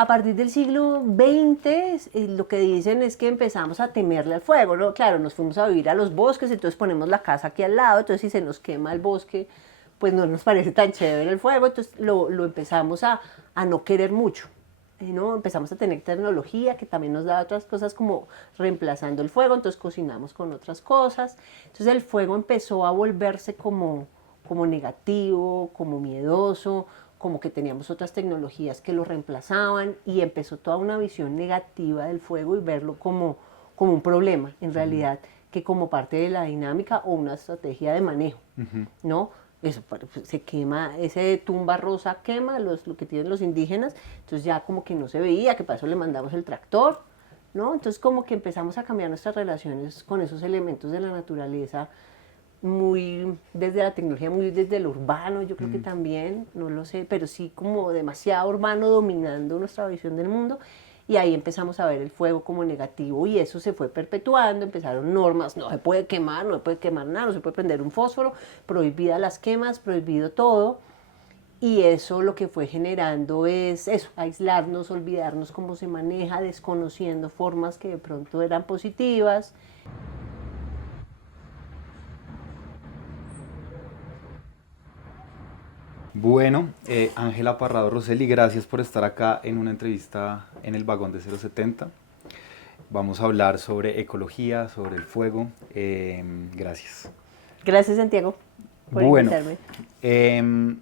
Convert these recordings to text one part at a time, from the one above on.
A partir del siglo XX, lo que dicen es que empezamos a temerle al fuego, ¿no? Claro, nos fuimos a vivir a los bosques, entonces ponemos la casa aquí al lado, entonces si se nos quema el bosque, pues no nos parece tan chévere el fuego, entonces lo empezamos a no querer mucho, ¿no? Empezamos a tener tecnología que también nos da otras cosas como reemplazando el fuego, entonces cocinamos con otras cosas, entonces el fuego empezó a volverse como negativo, como miedoso, como que teníamos otras tecnologías que lo reemplazaban y empezó toda una visión negativa del fuego y verlo como un problema, en realidad, que como parte de la dinámica o una estrategia de manejo, ¿no? Eso, se quema, ese tumba rosa quema lo que tienen los indígenas, entonces ya como que no se veía, que para eso le mandamos el tractor, ¿no? Entonces como que empezamos a cambiar nuestras relaciones con esos elementos de la naturaleza, muy desde la tecnología, muy desde lo urbano, yo creo que también, no lo sé, pero sí como demasiado urbano dominando nuestra visión del mundo. Y ahí empezamos a ver el fuego como negativo y eso se fue perpetuando, empezaron normas, no se puede quemar, no se puede quemar nada, no se puede prender un fósforo, prohibidas las quemas, prohibido todo. Y eso lo que fue generando es eso, aislarnos, olvidarnos cómo se maneja, desconociendo formas que de pronto eran positivas. Bueno, Ángela Parrado Rosselli, gracias por estar acá en una entrevista en el vagón de 070. Vamos a hablar sobre ecología, sobre el fuego. Gracias. Gracias, Santiago, por Bueno, invitarme. em,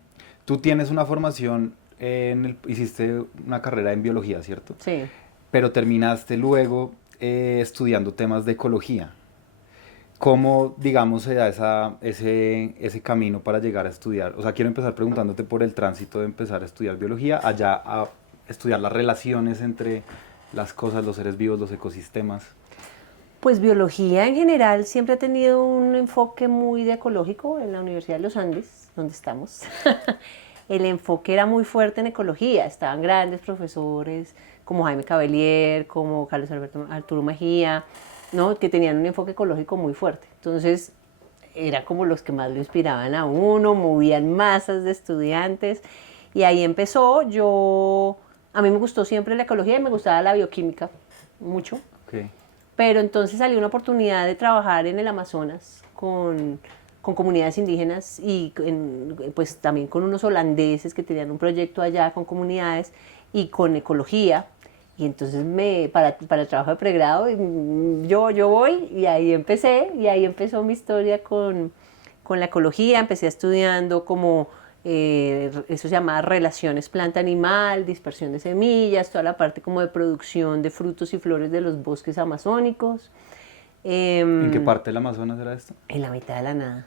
tú tienes una formación, hiciste una carrera en biología, ¿cierto? Sí. Pero terminaste luego estudiando temas de ecología. ¿Cómo, digamos, se da ese camino para llegar a estudiar? O sea, quiero empezar preguntándote por el tránsito de empezar a estudiar biología, allá a estudiar las relaciones entre las cosas, los seres vivos, los ecosistemas. Pues biología en general siempre ha tenido un enfoque muy de ecológico en la Universidad de los Andes, donde estamos. El enfoque era muy fuerte en ecología, estaban grandes profesores como Jaime Cabellier, como Carlos Alberto Arturo Mejía, ¿no? Que tenían un enfoque ecológico muy fuerte. Entonces, era como los que más lo inspiraban a uno, movían masas de estudiantes. Y ahí empezó, a mí me gustó siempre la ecología y me gustaba la bioquímica, mucho. Okay. Pero entonces salió una oportunidad de trabajar en el Amazonas con comunidades indígenas y pues también con unos holandeses que tenían un proyecto allá con comunidades y con ecología. Y entonces para el trabajo de pregrado yo voy y ahí empecé y ahí empezó mi historia con la ecología. Empecé estudiando como eso se llama relaciones planta-animal, dispersión de semillas, toda la parte como de producción de frutos y flores de los bosques amazónicos. ¿En qué Eh, parte del Amazonas era esto? en la mitad de la nada.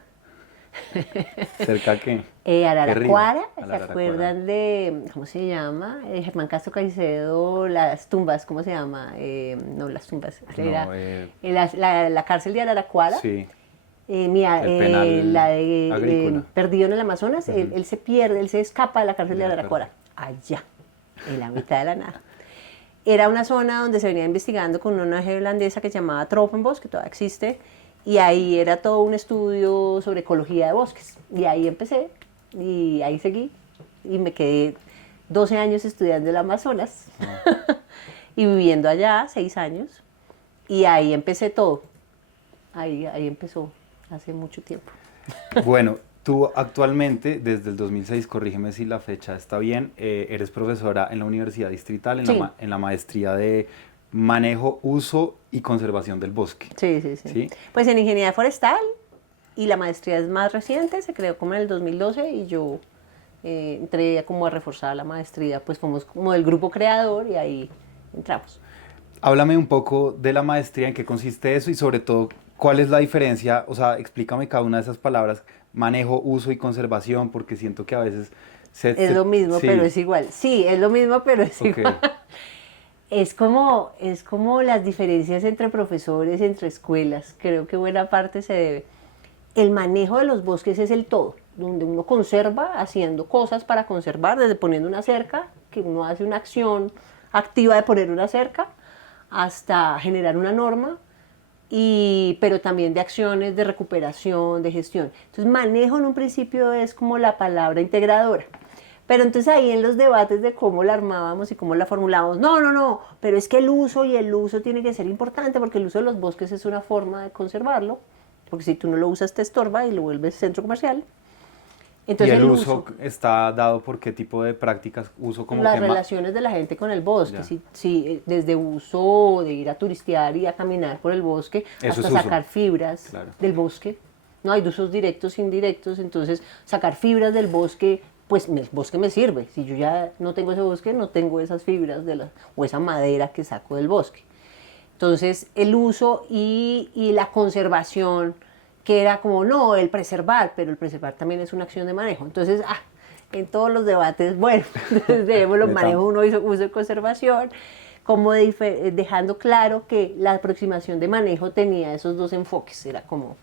¿Cerca a qué? ¿Qué río? Araraquara, A ¿se la Araraquara. acuerdan de, cómo se llama? Germán Castro Caicedo, las tumbas, ¿cómo se llama? No, las tumbas, era No, la cárcel de Araraquara. sí, Mira, el penal la de agrícola. Perdido en el Amazonas, él se pierde, él se escapa de la cárcel de De la Araraquara, cárcel. allá, en la mitad de la nada. Era una zona donde se venía investigando con una ONG holandesa que se llamaba Tropenbos, que todavía existe, y ahí era todo un estudio sobre ecología de bosques. Y ahí empecé, y ahí seguí, y me quedé 12 años estudiando el Amazonas, Ah. y viviendo allá 6 años, y ahí empecé todo, ahí empezó, hace mucho tiempo. Bueno, tú actualmente, desde el 2006, corrígeme si la fecha está bien, eres profesora en la Universidad Distrital Sí, en la maestría de manejo, uso y conservación del bosque. sí, sí, sí. ¿Sí? Pues en ingeniería forestal, y la maestría es más reciente, se creó como en el 2012 y yo entré como a reforzar la maestría, pues fuimos como del grupo creador y ahí entramos. Háblame un poco de la maestría, en qué consiste eso y sobre todo, cuál es la diferencia, o sea, explícame cada una de esas palabras, manejo, uso y conservación, porque siento que a veces Es lo mismo, pero sí, es igual. Sí, es lo mismo, pero es ok, igual. Es como las diferencias entre profesores, entre escuelas. Creo que buena parte se debe. El manejo de los bosques es el todo, donde uno conserva haciendo cosas para conservar, desde poniendo una cerca, que uno hace una acción activa de poner una cerca, hasta generar una norma, pero también de acciones de recuperación, de gestión. Entonces, manejo en un principio es como la palabra integradora, Pero entonces ahí en los debates de cómo la armábamos y cómo la formulábamos, no, pero es que el uso tiene que ser importante porque el uso de los bosques es una forma de conservarlo, porque si tú no lo usas te estorba y lo vuelves centro comercial. Entonces ¿Y el uso está dado por qué tipo de prácticas? Uso como las que relaciones de la gente con el bosque, Ya. si desde uso de ir a turistear y a caminar por el bosque, Eso hasta es uso. sacar fibras Claro. del bosque. No hay usos directos, indirectos, entonces sacar fibras del bosque, pues el bosque me sirve. Si yo ya no tengo ese bosque, no tengo esas fibras o esa madera que saco del bosque. Entonces, el uso y la conservación, que era como, no, el preservar, pero el preservar también es una acción de manejo. Entonces, en todos los debates, bueno, debemos los manejos uno uso y conservación, como dejando claro que la aproximación de manejo tenía esos dos enfoques, era como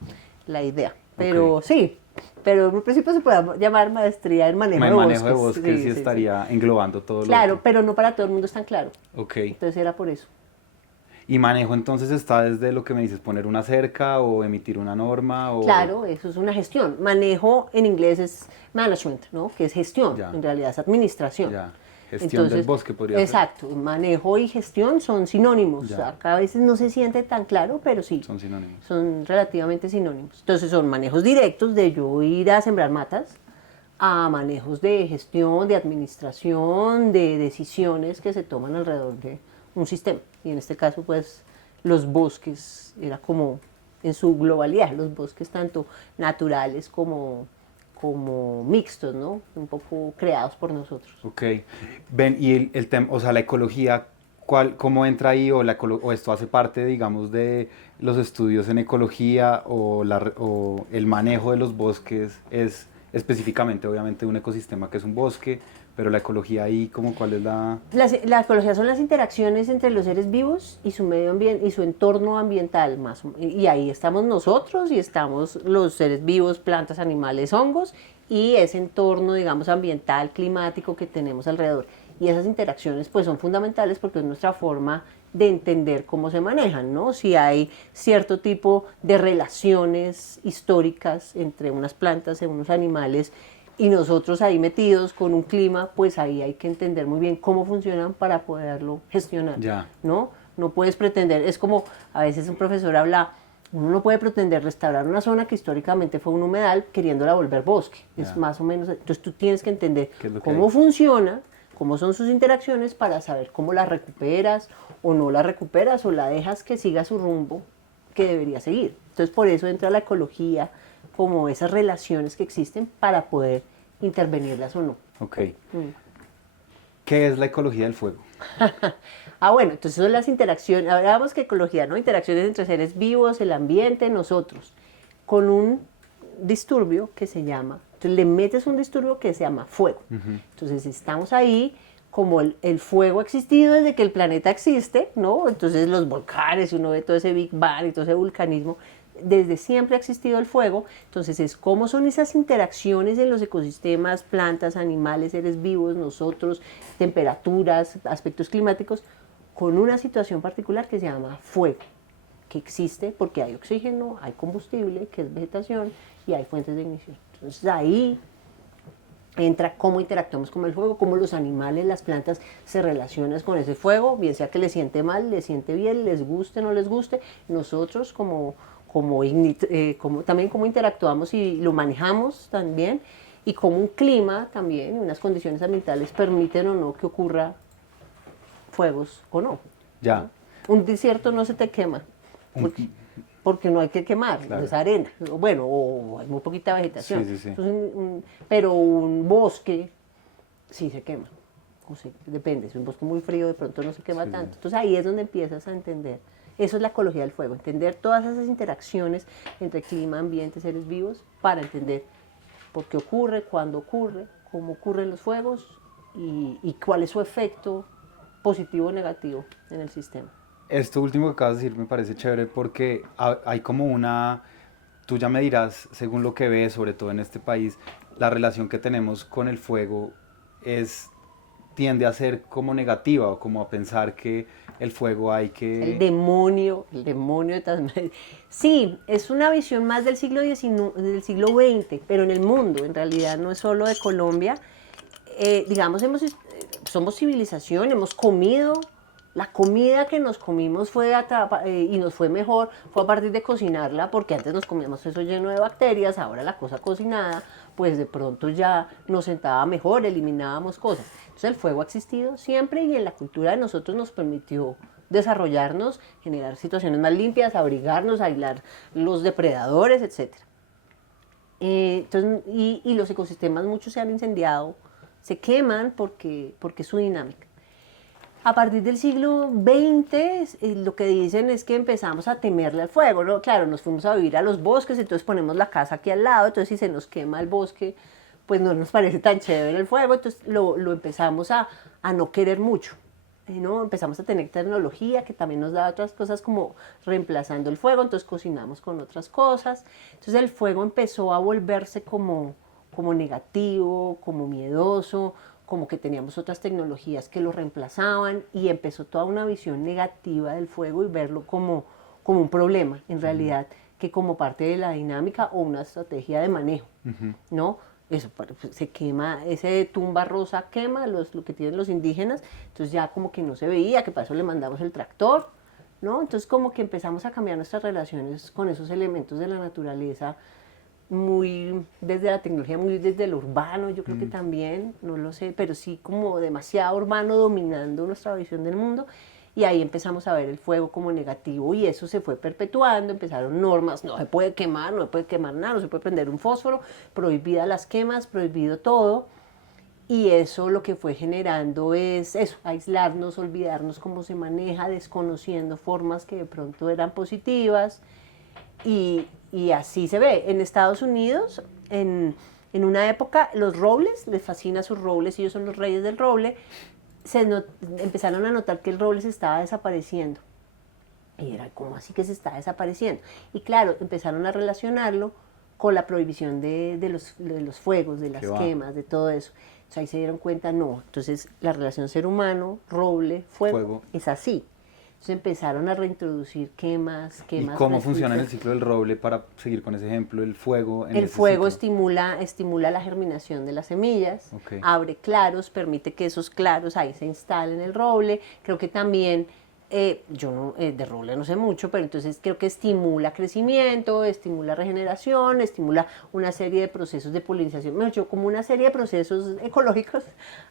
la idea. Pero sí, pero en principio se puede llamar maestría en manejo de El bosques. manejo de bosques sí estaría englobando todo Claro, lo otro. pero no para todo el mundo es tan claro. Ok. Entonces era por eso. ¿Y manejo entonces está desde lo que me dices, poner una cerca o emitir una norma? O... Claro, eso es una gestión. Manejo en inglés es management, ¿no? Que es gestión, Ya. en realidad es administración. Ya. Gestión del bosque podría exacto, manejo y gestión son sinónimos. Ya. Acá a veces no se siente tan claro, pero sí. Son sinónimos. Son relativamente sinónimos. Entonces son manejos directos de yo ir a sembrar matas, a manejos de gestión, de administración, de decisiones que se toman alrededor de un sistema. Y en este caso, pues, los bosques, era como en su globalidad, los bosques tanto naturales como mixtos, ¿no? Un poco creados por nosotros. Ok. Ven, y el tema, o sea, la ecología, ¿cómo entra ahí? O esto hace parte, digamos, de los estudios en ecología o el manejo de los bosques es específicamente, obviamente, un ecosistema que es un bosque, pero la ecología ahí, ¿cómo cuál es la...? La ecología son las interacciones entre los seres vivos y su medio ambiente y su entorno ambiental más y ahí estamos nosotros y estamos los seres vivos, plantas, animales, hongos y ese entorno, digamos, ambiental, climático que tenemos alrededor. Y esas interacciones pues son fundamentales porque es nuestra forma de entender cómo se manejan, ¿no? Si hay cierto tipo de relaciones históricas entre unas plantas y unos animales y nosotros ahí metidos con un clima, pues ahí hay que entender muy bien cómo funcionan para poderlo gestionar, Ya. ¿no? No puedes pretender, es como a veces un profesor habla, uno no puede pretender restaurar una zona que históricamente fue un humedal queriéndola volver bosque, es más o menos, entonces tú tienes que entender cómo funciona, cómo son sus interacciones para saber cómo la recuperas o no la recuperas o la dejas que siga su rumbo que debería seguir. Entonces por eso entra la ecología, como esas relaciones que existen para poder intervenirlas o no. Ok. ¿Qué es la ecología del fuego? Bueno, entonces son las interacciones, hablábamos que ecología, ¿no? Interacciones entre seres vivos, el ambiente, nosotros, con un disturbio que se llama, entonces le metes un disturbio que se llama fuego. Entonces estamos ahí, como el fuego ha existido desde que el planeta existe, ¿no? Entonces los volcanes, y uno ve todo ese Big Bang y todo ese vulcanismo, desde siempre ha existido el fuego, entonces es cómo son esas interacciones en los ecosistemas, plantas, animales, seres vivos, nosotros, temperaturas, aspectos climáticos, con una situación particular que se llama fuego, que existe porque hay oxígeno, hay combustible, que es vegetación, y hay fuentes de ignición. Entonces ahí entra cómo interactuamos con el fuego, cómo los animales, las plantas se relacionan con ese fuego, bien sea que les siente mal, les siente bien, les guste, no les guste, nosotros también cómo interactuamos y lo manejamos también, y cómo un clima también, unas condiciones ambientales permiten o no que ocurra fuegos o no. Ya. ¿No? Un desierto no se te quema, porque no hay que quemar, Claro. es arena, bueno, o hay muy poquita vegetación. Sí, sí, sí. Entonces, pero un bosque sí se quema, depende, si es un bosque muy frío de pronto no se quema Sí, tanto. sí. Entonces ahí es donde empiezas a entender. Eso es la ecología del fuego, entender todas esas interacciones entre clima, ambiente, seres vivos, para entender por qué ocurre, cuándo ocurre, cómo ocurren los fuegos y cuál es su efecto positivo o negativo en el sistema. Esto último que acabas de decir me parece chévere porque hay como tú ya me dirás, según lo que ves, sobre todo en este país, la relación que tenemos con el fuego tiende a ser como negativa o como a pensar que el fuego hay que... El demonio de Tasmania. Sí, es una visión más del siglo XX, pero en el mundo, en realidad no es solo de Colombia. digamos, somos civilización, hemos comido. La comida que nos comimos y nos fue mejor fue a partir de cocinarla, porque antes nos comíamos eso lleno de bacterias, ahora la cosa cocinada, pues de pronto ya nos sentaba mejor, eliminábamos cosas. Entonces el fuego ha existido siempre y en la cultura de nosotros nos permitió desarrollarnos, generar situaciones más limpias, abrigarnos, aislar los depredadores, etc. Entonces, y los ecosistemas muchos se han incendiado, se queman porque es su dinámica. A partir del siglo XX, lo que dicen es que empezamos a temerle al fuego, ¿no? Claro, nos fuimos a vivir a los bosques, entonces ponemos la casa aquí al lado, entonces si se nos quema el bosque, pues no nos parece tan chévere el fuego, entonces lo empezamos a no querer mucho, ¿no? Empezamos a tener tecnología que también nos da otras cosas como reemplazando el fuego, entonces cocinamos con otras cosas, entonces el fuego empezó a volverse como negativo, como miedoso, como que teníamos otras tecnologías que lo reemplazaban y empezó toda una visión negativa del fuego y verlo como un problema, en realidad, que como parte de la dinámica o una estrategia de manejo, ¿no? Eso, se quema, ese tumba rosa quema lo que tienen los indígenas, entonces ya como que no se veía, que para eso le mandamos el tractor, ¿no? Entonces como que empezamos a cambiar nuestras relaciones con esos elementos de la naturaleza, muy desde la tecnología, muy desde lo urbano, yo creo que también, no lo sé, pero sí como demasiado urbano dominando nuestra visión del mundo, y ahí empezamos a ver el fuego como negativo y eso se fue perpetuando, empezaron normas, no se puede quemar nada, no se puede prender un fósforo, prohibidas las quemas, prohibido todo, y eso lo que fue generando es eso, aislarnos, olvidarnos cómo se maneja, desconociendo formas que de pronto eran positivas, y así se ve. En Estados Unidos, en una época, los robles, les fascina sus robles, ellos son los reyes del roble, empezaron a notar que el roble se estaba desapareciendo. Y era, ¿cómo así que se está desapareciendo? Y claro, empezaron a relacionarlo con la prohibición de los fuegos, de las quemas, de todo eso. Entonces ahí se dieron cuenta, no, entonces la relación ser humano, roble, fuego. Es así. Entonces empezaron a reintroducir quemas. ¿Y cómo funciona en el ciclo del roble para seguir con ese ejemplo, el fuego? El fuego estimula la germinación de las semillas, abre claros, permite que esos claros ahí se instalen en el roble. Creo que también, yo no, de roble no sé mucho, pero entonces creo que estimula crecimiento, estimula regeneración, estimula una serie de procesos de polinización. Me echó como una serie de procesos ecológicos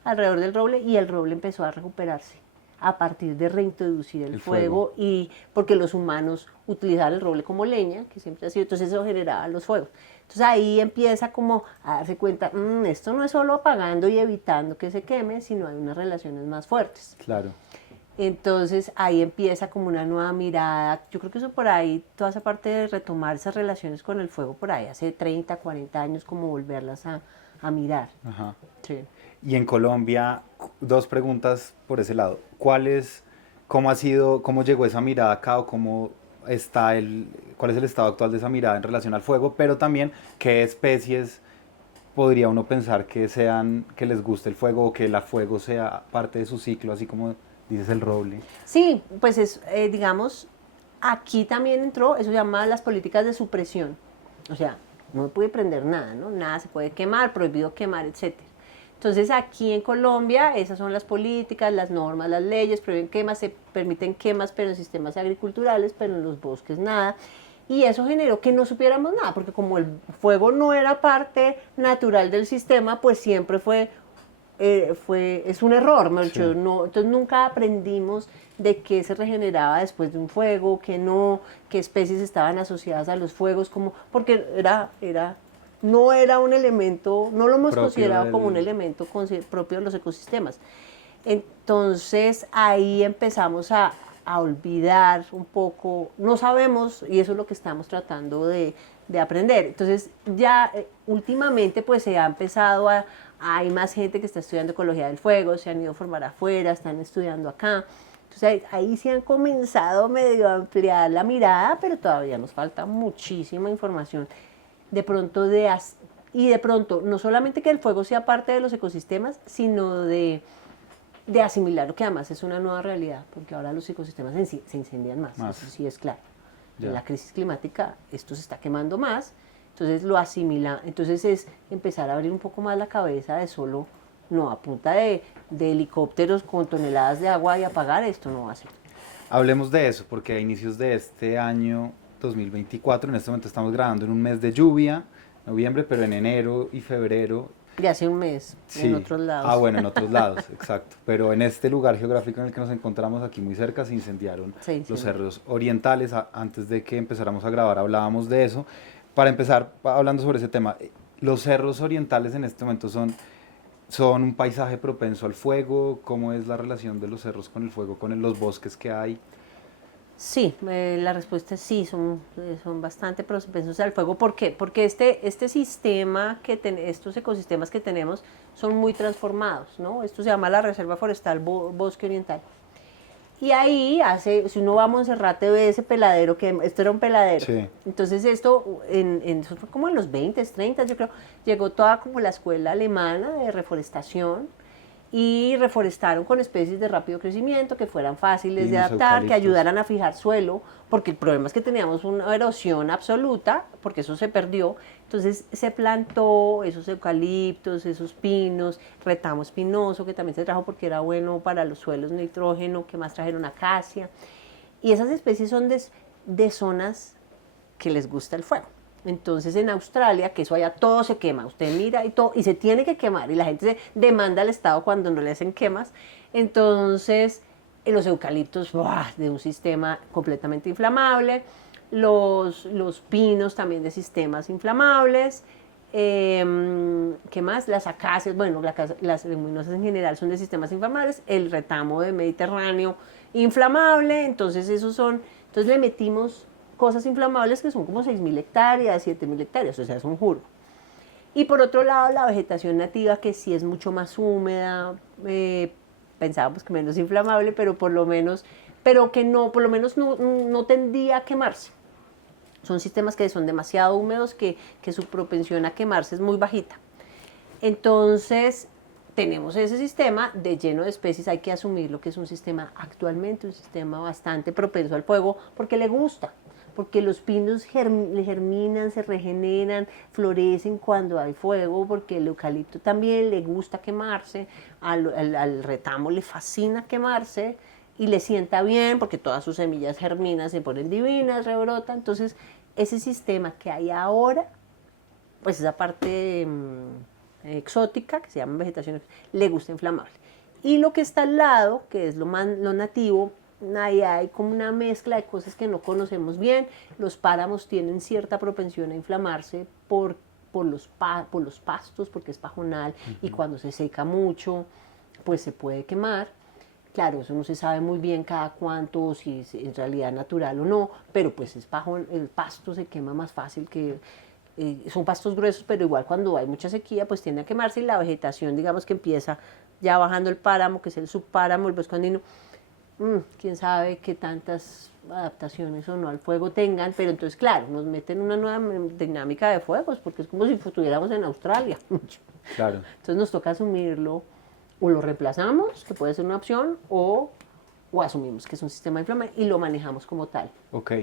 alrededor del roble y el roble empezó a recuperarse a partir de reintroducir el fuego, y porque los humanos utilizaban el roble como leña, que siempre ha sido, entonces eso generaba los fuegos. Entonces ahí empieza como a darse cuenta, esto no es solo apagando y evitando que se queme, sino hay unas relaciones más fuertes. Claro. Entonces ahí empieza como una nueva mirada, yo creo que eso por ahí, toda esa parte de retomar esas relaciones con el fuego por ahí, hace 30, 40 años, como volverlas a mirar. Ajá. Sí. Y en Colombia, dos preguntas por ese lado. ¿Cómo llegó esa mirada acá o cuál es el estado actual de esa mirada en relación al fuego? Pero también, ¿qué especies podría uno pensar que les guste el fuego o que el fuego sea parte de su ciclo, así como dices el roble? Sí, pues digamos, aquí también entró, eso se llama las políticas de supresión. O sea, no se puede prender nada, ¿no? Nada se puede quemar, prohibido quemar, etcétera. Entonces aquí en Colombia esas son las políticas, las normas, las leyes, prohíben quemas, se permiten quemas pero en sistemas agriculturales, pero en los bosques nada. Y eso generó que no supiéramos nada, porque como el fuego no era parte natural del sistema, pues siempre es un error, ¿no? Sí. Entonces nunca aprendimos de qué se regeneraba después de un fuego, qué especies estaban asociadas a los fuegos, porque no era un elemento, no lo hemos considerado como un elemento propio de los ecosistemas. Entonces ahí empezamos a olvidar un poco, no sabemos, y eso es lo que estamos tratando de aprender. Entonces ya últimamente pues se ha empezado hay más gente que está estudiando ecología del fuego, se han ido a formar afuera, están estudiando acá. Entonces ahí sí han comenzado medio a ampliar la mirada, pero todavía nos falta muchísima información. De pronto no solamente que el fuego sea parte de los ecosistemas, sino de asimilar lo que además es una nueva realidad, porque ahora los ecosistemas se incendian más, eso sí es claro. En la crisis climática esto se está quemando más, entonces lo asimila, entonces es empezar a abrir un poco más la cabeza de solo No, a punta de helicópteros con toneladas de agua y apagar esto no va a ser. Hablemos de eso, porque a inicios de este año 2024, en este momento estamos grabando en un mes de lluvia, noviembre, pero en enero y febrero. Ya hace un mes, Sí. en otros lados. Ah, bueno, en otros lados, exacto. Pero en este lugar geográfico en el que nos encontramos aquí muy cerca se incendiaron Se incendió. los cerros orientales. Antes de que empezáramos a grabar hablábamos de eso. Para empezar, hablando sobre ese tema, los cerros orientales en este momento son un paisaje propenso al fuego. ¿Cómo es la relación de los cerros con el fuego, con los bosques que hay? Sí, la respuesta es sí, son bastante propensos al fuego. ¿Por qué? Porque este sistema, estos ecosistemas que tenemos son muy transformados, ¿no? Esto se llama la Reserva Forestal Bosque Oriental. Y ahí si uno va a Monserrate ve ese peladero, esto era un peladero. Sí. Entonces eso fue como en los 20, 30, yo creo, llegó toda como la escuela alemana de reforestación y reforestaron con especies de rápido crecimiento, que fueran fáciles de Pinos, adaptar, que eucaliptos. ayudaran a fijar suelo, porque el problema es que teníamos una erosión absoluta, porque eso se perdió. Entonces se plantó esos eucaliptos, esos pinos, retamo espinoso, que también se trajo porque era bueno para los suelos, nitrógeno, que más trajeron acacia. Y esas especies son de zonas que les gusta el fuego. Entonces en Australia, que eso allá todo se quema, usted mira y todo, y se tiene que quemar, y la gente se demanda al Estado cuando no le hacen quemas. Entonces los eucaliptos, ¡buah!, de un sistema completamente inflamable, los pinos también de sistemas inflamables, ¿qué más? Las acacias, bueno, las leguminosas en general son de sistemas inflamables, el retamo de Mediterráneo inflamable, entonces entonces le metimos cosas inflamables que son como 6.000 hectáreas, 7.000 hectáreas, o sea, es un juro. Y por otro lado, la vegetación nativa, que sí es mucho más húmeda, pensábamos que menos inflamable, pero por lo menos no tendría a quemarse. Son sistemas que son demasiado húmedos, que su propensión a quemarse es muy bajita. Entonces, tenemos ese sistema de lleno de especies, hay que asumir lo que es un sistema actualmente, un sistema bastante propenso al fuego, porque le gusta. Porque los pinos germinan, se regeneran, florecen cuando hay fuego, porque el eucalipto también le gusta quemarse, al retamo le fascina quemarse y le sienta bien porque todas sus semillas germinan, se ponen divinas, rebrotan. Entonces, ese sistema que hay ahora, pues esa parte exótica, que se llama vegetación, le gusta inflamable. Y lo que está al lado, que es lo nativo, ahí hay como una mezcla de cosas que no conocemos bien. Los páramos tienen cierta propensión a inflamarse por los pastos, porque es pajonal, y cuando se seca mucho, pues se puede quemar. Claro, eso no se sabe muy bien cada cuánto, si es en realidad natural o no, pero pues el pasto se quema más fácil que... son pastos gruesos, pero igual cuando hay mucha sequía, pues tiende a quemarse, y la vegetación, digamos que empieza ya bajando el páramo, que es el subpáramo, el bosque andino. Quién sabe qué tantas adaptaciones o no al fuego tengan, pero entonces, claro, nos meten una nueva dinámica de fuegos, porque es como si estuviéramos en Australia. Claro. Entonces nos toca asumirlo, o lo reemplazamos, que puede ser una opción, o asumimos que es un sistema inflamable y lo manejamos como tal. Ok.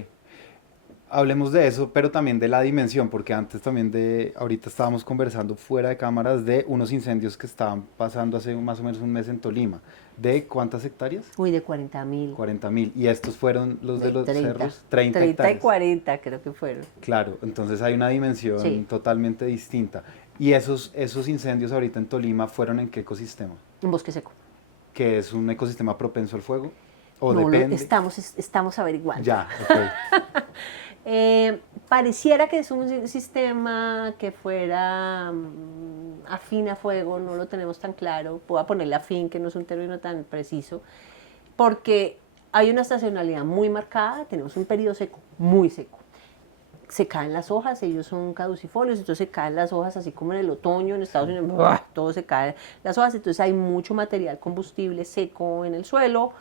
Hablemos de eso, pero también de la dimensión, porque ahorita estábamos conversando fuera de cámaras de unos incendios que estaban pasando hace más o menos un mes en Tolima. ¿De cuántas hectáreas? Uy, de 40.000. 40.000. ¿Y estos fueron los de los 30. cerros? 30 30 y hectáreas. 40 creo que fueron. Claro, entonces hay una dimensión Sí. totalmente distinta. ¿Y esos incendios ahorita en Tolima fueron en qué ecosistema? Un bosque seco. ¿Que es un ecosistema propenso al fuego? ¿O No, depende? estamos averiguando. Ya, ok. Pareciera que es un sistema que fuera afín a fuego, no lo tenemos tan claro. Puedo ponerle afín, que no es un término tan preciso, porque hay una estacionalidad muy marcada, tenemos un periodo seco, muy seco. Se caen las hojas, ellos son caducifolios, entonces se caen las hojas así como en el otoño en Estados Unidos, ¡buah!, todo se cae las hojas, entonces hay mucho material combustible seco en el suelo.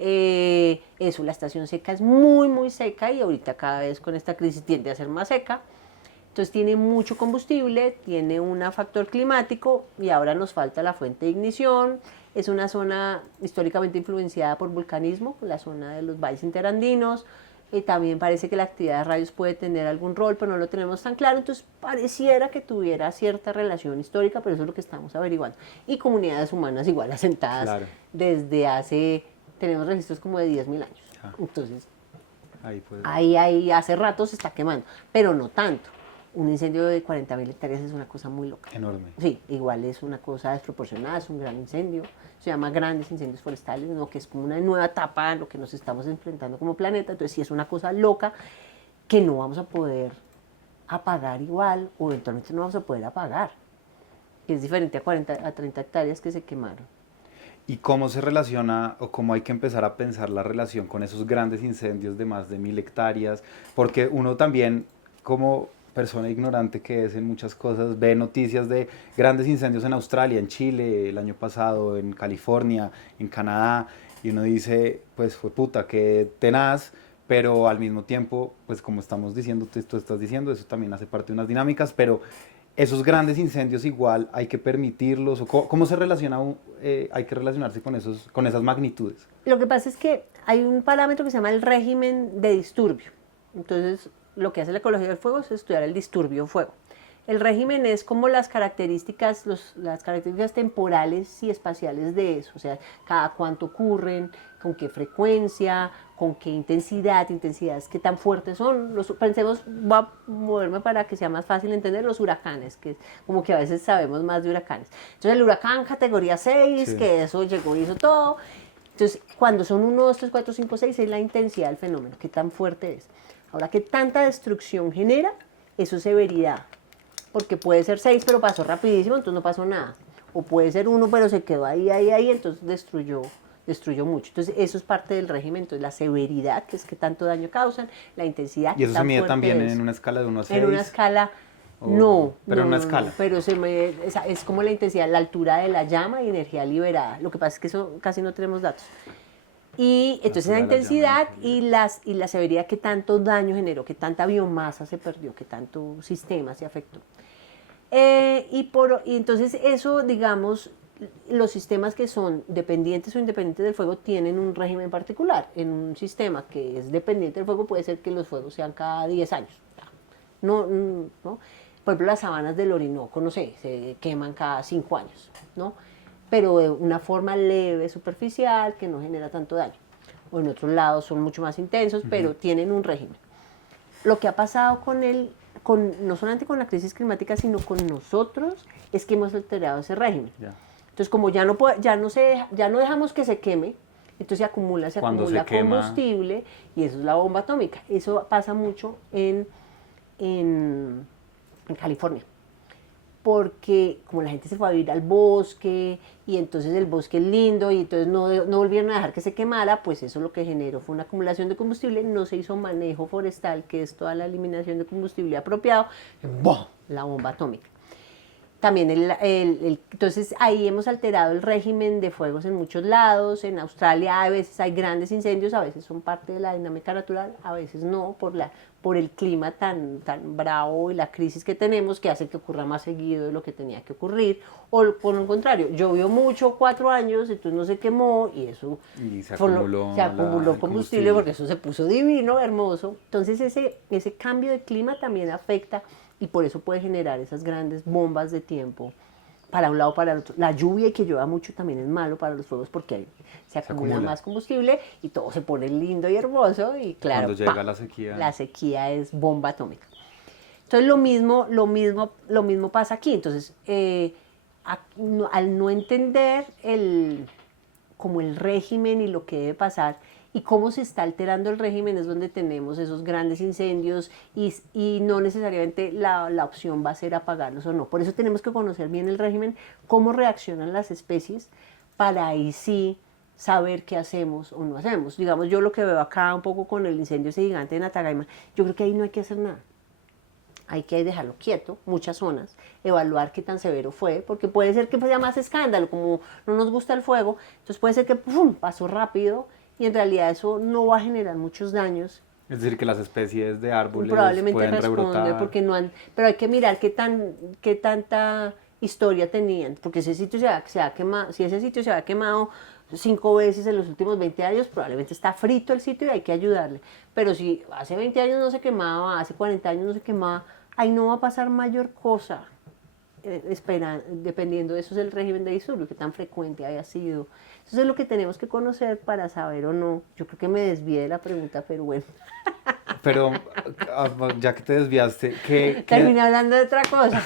Eso, la estación seca es muy, muy seca, y ahorita cada vez con esta crisis tiende a ser más seca. Entonces tiene mucho combustible, tiene un factor climático, y ahora nos falta la fuente de ignición. Es una zona históricamente influenciada por vulcanismo, la zona de los valles interandinos. También parece que la actividad de rayos puede tener algún rol, pero no lo tenemos tan claro, entonces pareciera que tuviera cierta relación histórica, pero eso es lo que estamos averiguando. Y comunidades humanas igual asentadas Claro. desde hace, tenemos registros como de 10.000 años. Ah. Entonces, Ahí puede. ahí hace rato se está quemando, pero no tanto. Un incendio de 40.000 hectáreas es una cosa muy loca. Enorme. Sí, igual es una cosa desproporcionada, es un gran incendio. Se llama grandes incendios forestales, ¿no? Que es como una nueva etapa a lo que nos estamos enfrentando como planeta. Entonces sí es una cosa loca que no vamos a poder apagar igual, o eventualmente no vamos a poder apagar. Que es diferente a 30 hectáreas que se quemaron. ¿Y cómo se relaciona o cómo hay que empezar a pensar la relación con esos grandes incendios de más de 1.000 hectáreas? Porque uno también, como persona ignorante que es en muchas cosas, ve noticias de grandes incendios en Australia, en Chile, el año pasado, en California, en Canadá, y uno dice, pues fue puta, que tenaz, pero al mismo tiempo, pues como estamos diciendo, tú estás diciendo, eso también hace parte de unas dinámicas, pero esos grandes incendios igual hay que permitirlos, o ¿cómo se relaciona, hay que relacionarse con esas magnitudes? Lo que pasa es que hay un parámetro que se llama el régimen de disturbio. Entonces, lo que hace la ecología del fuego es estudiar el disturbio fuego. El régimen es como las características temporales y espaciales de eso, o sea, cada cuánto ocurren, con qué frecuencia, con qué intensidades, qué tan fuertes son. Pensemos, voy a moverme para que sea más fácil entender los huracanes, que es como que a veces sabemos más de huracanes. Entonces, el huracán categoría 6, sí, que eso llegó y hizo todo. Entonces, cuando son 1, 2, 3, 4, 5, 6, es la intensidad del fenómeno, qué tan fuerte es. Ahora, qué tanta destrucción genera, eso es severidad. Porque puede ser 6, pero pasó rapidísimo, entonces no pasó nada. O puede ser 1, pero se quedó ahí, entonces destruyó mucho. Entonces, eso es parte del régimen. Entonces, la severidad, que es qué tanto daño causan, la intensidad. ¿Y eso se mide también en una escala de 1 a 6? En una escala, no. Pero en una escala. No, pero es como la intensidad, la altura de la llama y energía liberada. Lo que pasa es que eso casi no tenemos datos. Y entonces la intensidad y la severidad, qué tanto daño generó, qué tanta biomasa se perdió, qué tanto sistema se afectó. Y entonces eso, digamos, los sistemas que son dependientes o independientes del fuego tienen un régimen particular. En un sistema que es dependiente del fuego puede ser que los fuegos sean cada 10 años. No. Por ejemplo, las sabanas del Orinoco, no sé, se queman cada 5 años, ¿no? Pero de una forma leve, superficial, que no genera tanto daño. O en otros lados son mucho más intensos, pero tienen un régimen. Lo que ha pasado no solamente con la crisis climática, sino con nosotros, es que hemos alterado ese régimen. Ya. Entonces, como ya no dejamos que se queme, entonces se acumula combustible, y eso es la bomba atómica. Eso pasa mucho en California. Porque como la gente se fue a vivir al bosque y entonces el bosque es lindo y entonces no volvieron a dejar que se quemara, pues eso lo que generó fue una acumulación de combustible, no se hizo manejo forestal, que es toda la eliminación de combustible apropiado, ¡bum!, la bomba atómica. También entonces ahí hemos alterado el régimen de fuegos en muchos lados. En Australia a veces hay grandes incendios, a veces son parte de la dinámica natural, a veces no, por el clima tan bravo y la crisis que tenemos, que hace que ocurra más seguido de lo que tenía que ocurrir. O por lo contrario, llovió mucho 4 años, entonces no se quemó y eso se acumuló combustible porque eso se puso divino, hermoso. Entonces ese cambio de clima también afecta. Y por eso puede generar esas grandes bombas de tiempo para un lado o para el otro. La lluvia y que llueva mucho también es malo para los fuegos porque ahí se acumula más combustible y todo se pone lindo y hermoso y claro, cuando llega la sequía. La sequía es bomba atómica. Entonces lo mismo pasa aquí. Entonces, al no entender como el régimen y lo que debe pasar, y cómo se está alterando el régimen es donde tenemos esos grandes incendios y no necesariamente la opción va a ser apagarlos o no. Por eso tenemos que conocer bien el régimen, cómo reaccionan las especies, para ahí sí saber qué hacemos o no hacemos. Digamos, yo lo que veo acá un poco con el incendio ese gigante de Natagaima, yo creo que ahí no hay que hacer nada. Hay que dejarlo quieto, muchas zonas, evaluar qué tan severo fue, porque puede ser que sea más escándalo, como no nos gusta el fuego, entonces puede ser que ¡pum!, pasó rápido, y en realidad eso no va a generar muchos daños. Es decir, que las especies de árboles probablemente pueden rebrotar. Porque pero hay que mirar qué tanta historia tenían, porque ese sitio se ha quemado, si ese sitio se ha quemado 5 veces en los últimos 20 años, probablemente está frito el sitio y hay que ayudarle. Pero si hace 20 años no se quemaba, hace 40 años no se quemaba, ahí no va a pasar mayor cosa. Dependiendo de eso es el régimen de disturbio, qué tan frecuente haya sido. Eso es lo que tenemos que conocer para saber o no. Yo creo que me desvié de la pregunta, pero bueno. Pero ya que te desviaste, Terminé hablando de otra cosa.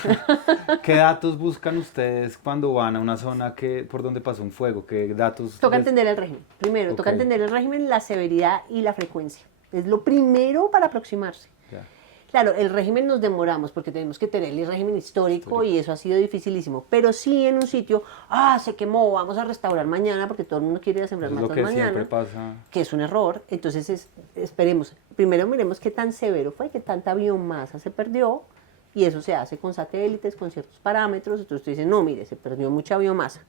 ¿qué datos buscan ustedes cuando van a una zona por donde pasó un fuego? ¿Qué datos? Toca entender el régimen. Primero, toca entender el régimen, la severidad y la frecuencia. Es lo primero para aproximarse. Ya. Claro, el régimen nos demoramos porque tenemos que tener el régimen histórico y eso ha sido dificilísimo. Pero sí en un sitio, se quemó, vamos a restaurar mañana porque todo el mundo quiere ir a sembrar Es lo matas que mañana. siempre pasa. Que es un error. Entonces esperemos. Primero miremos qué tan severo fue, qué tanta biomasa se perdió. Y eso se hace con satélites, con ciertos parámetros. Entonces tú dices, no, mire, se perdió mucha biomasa.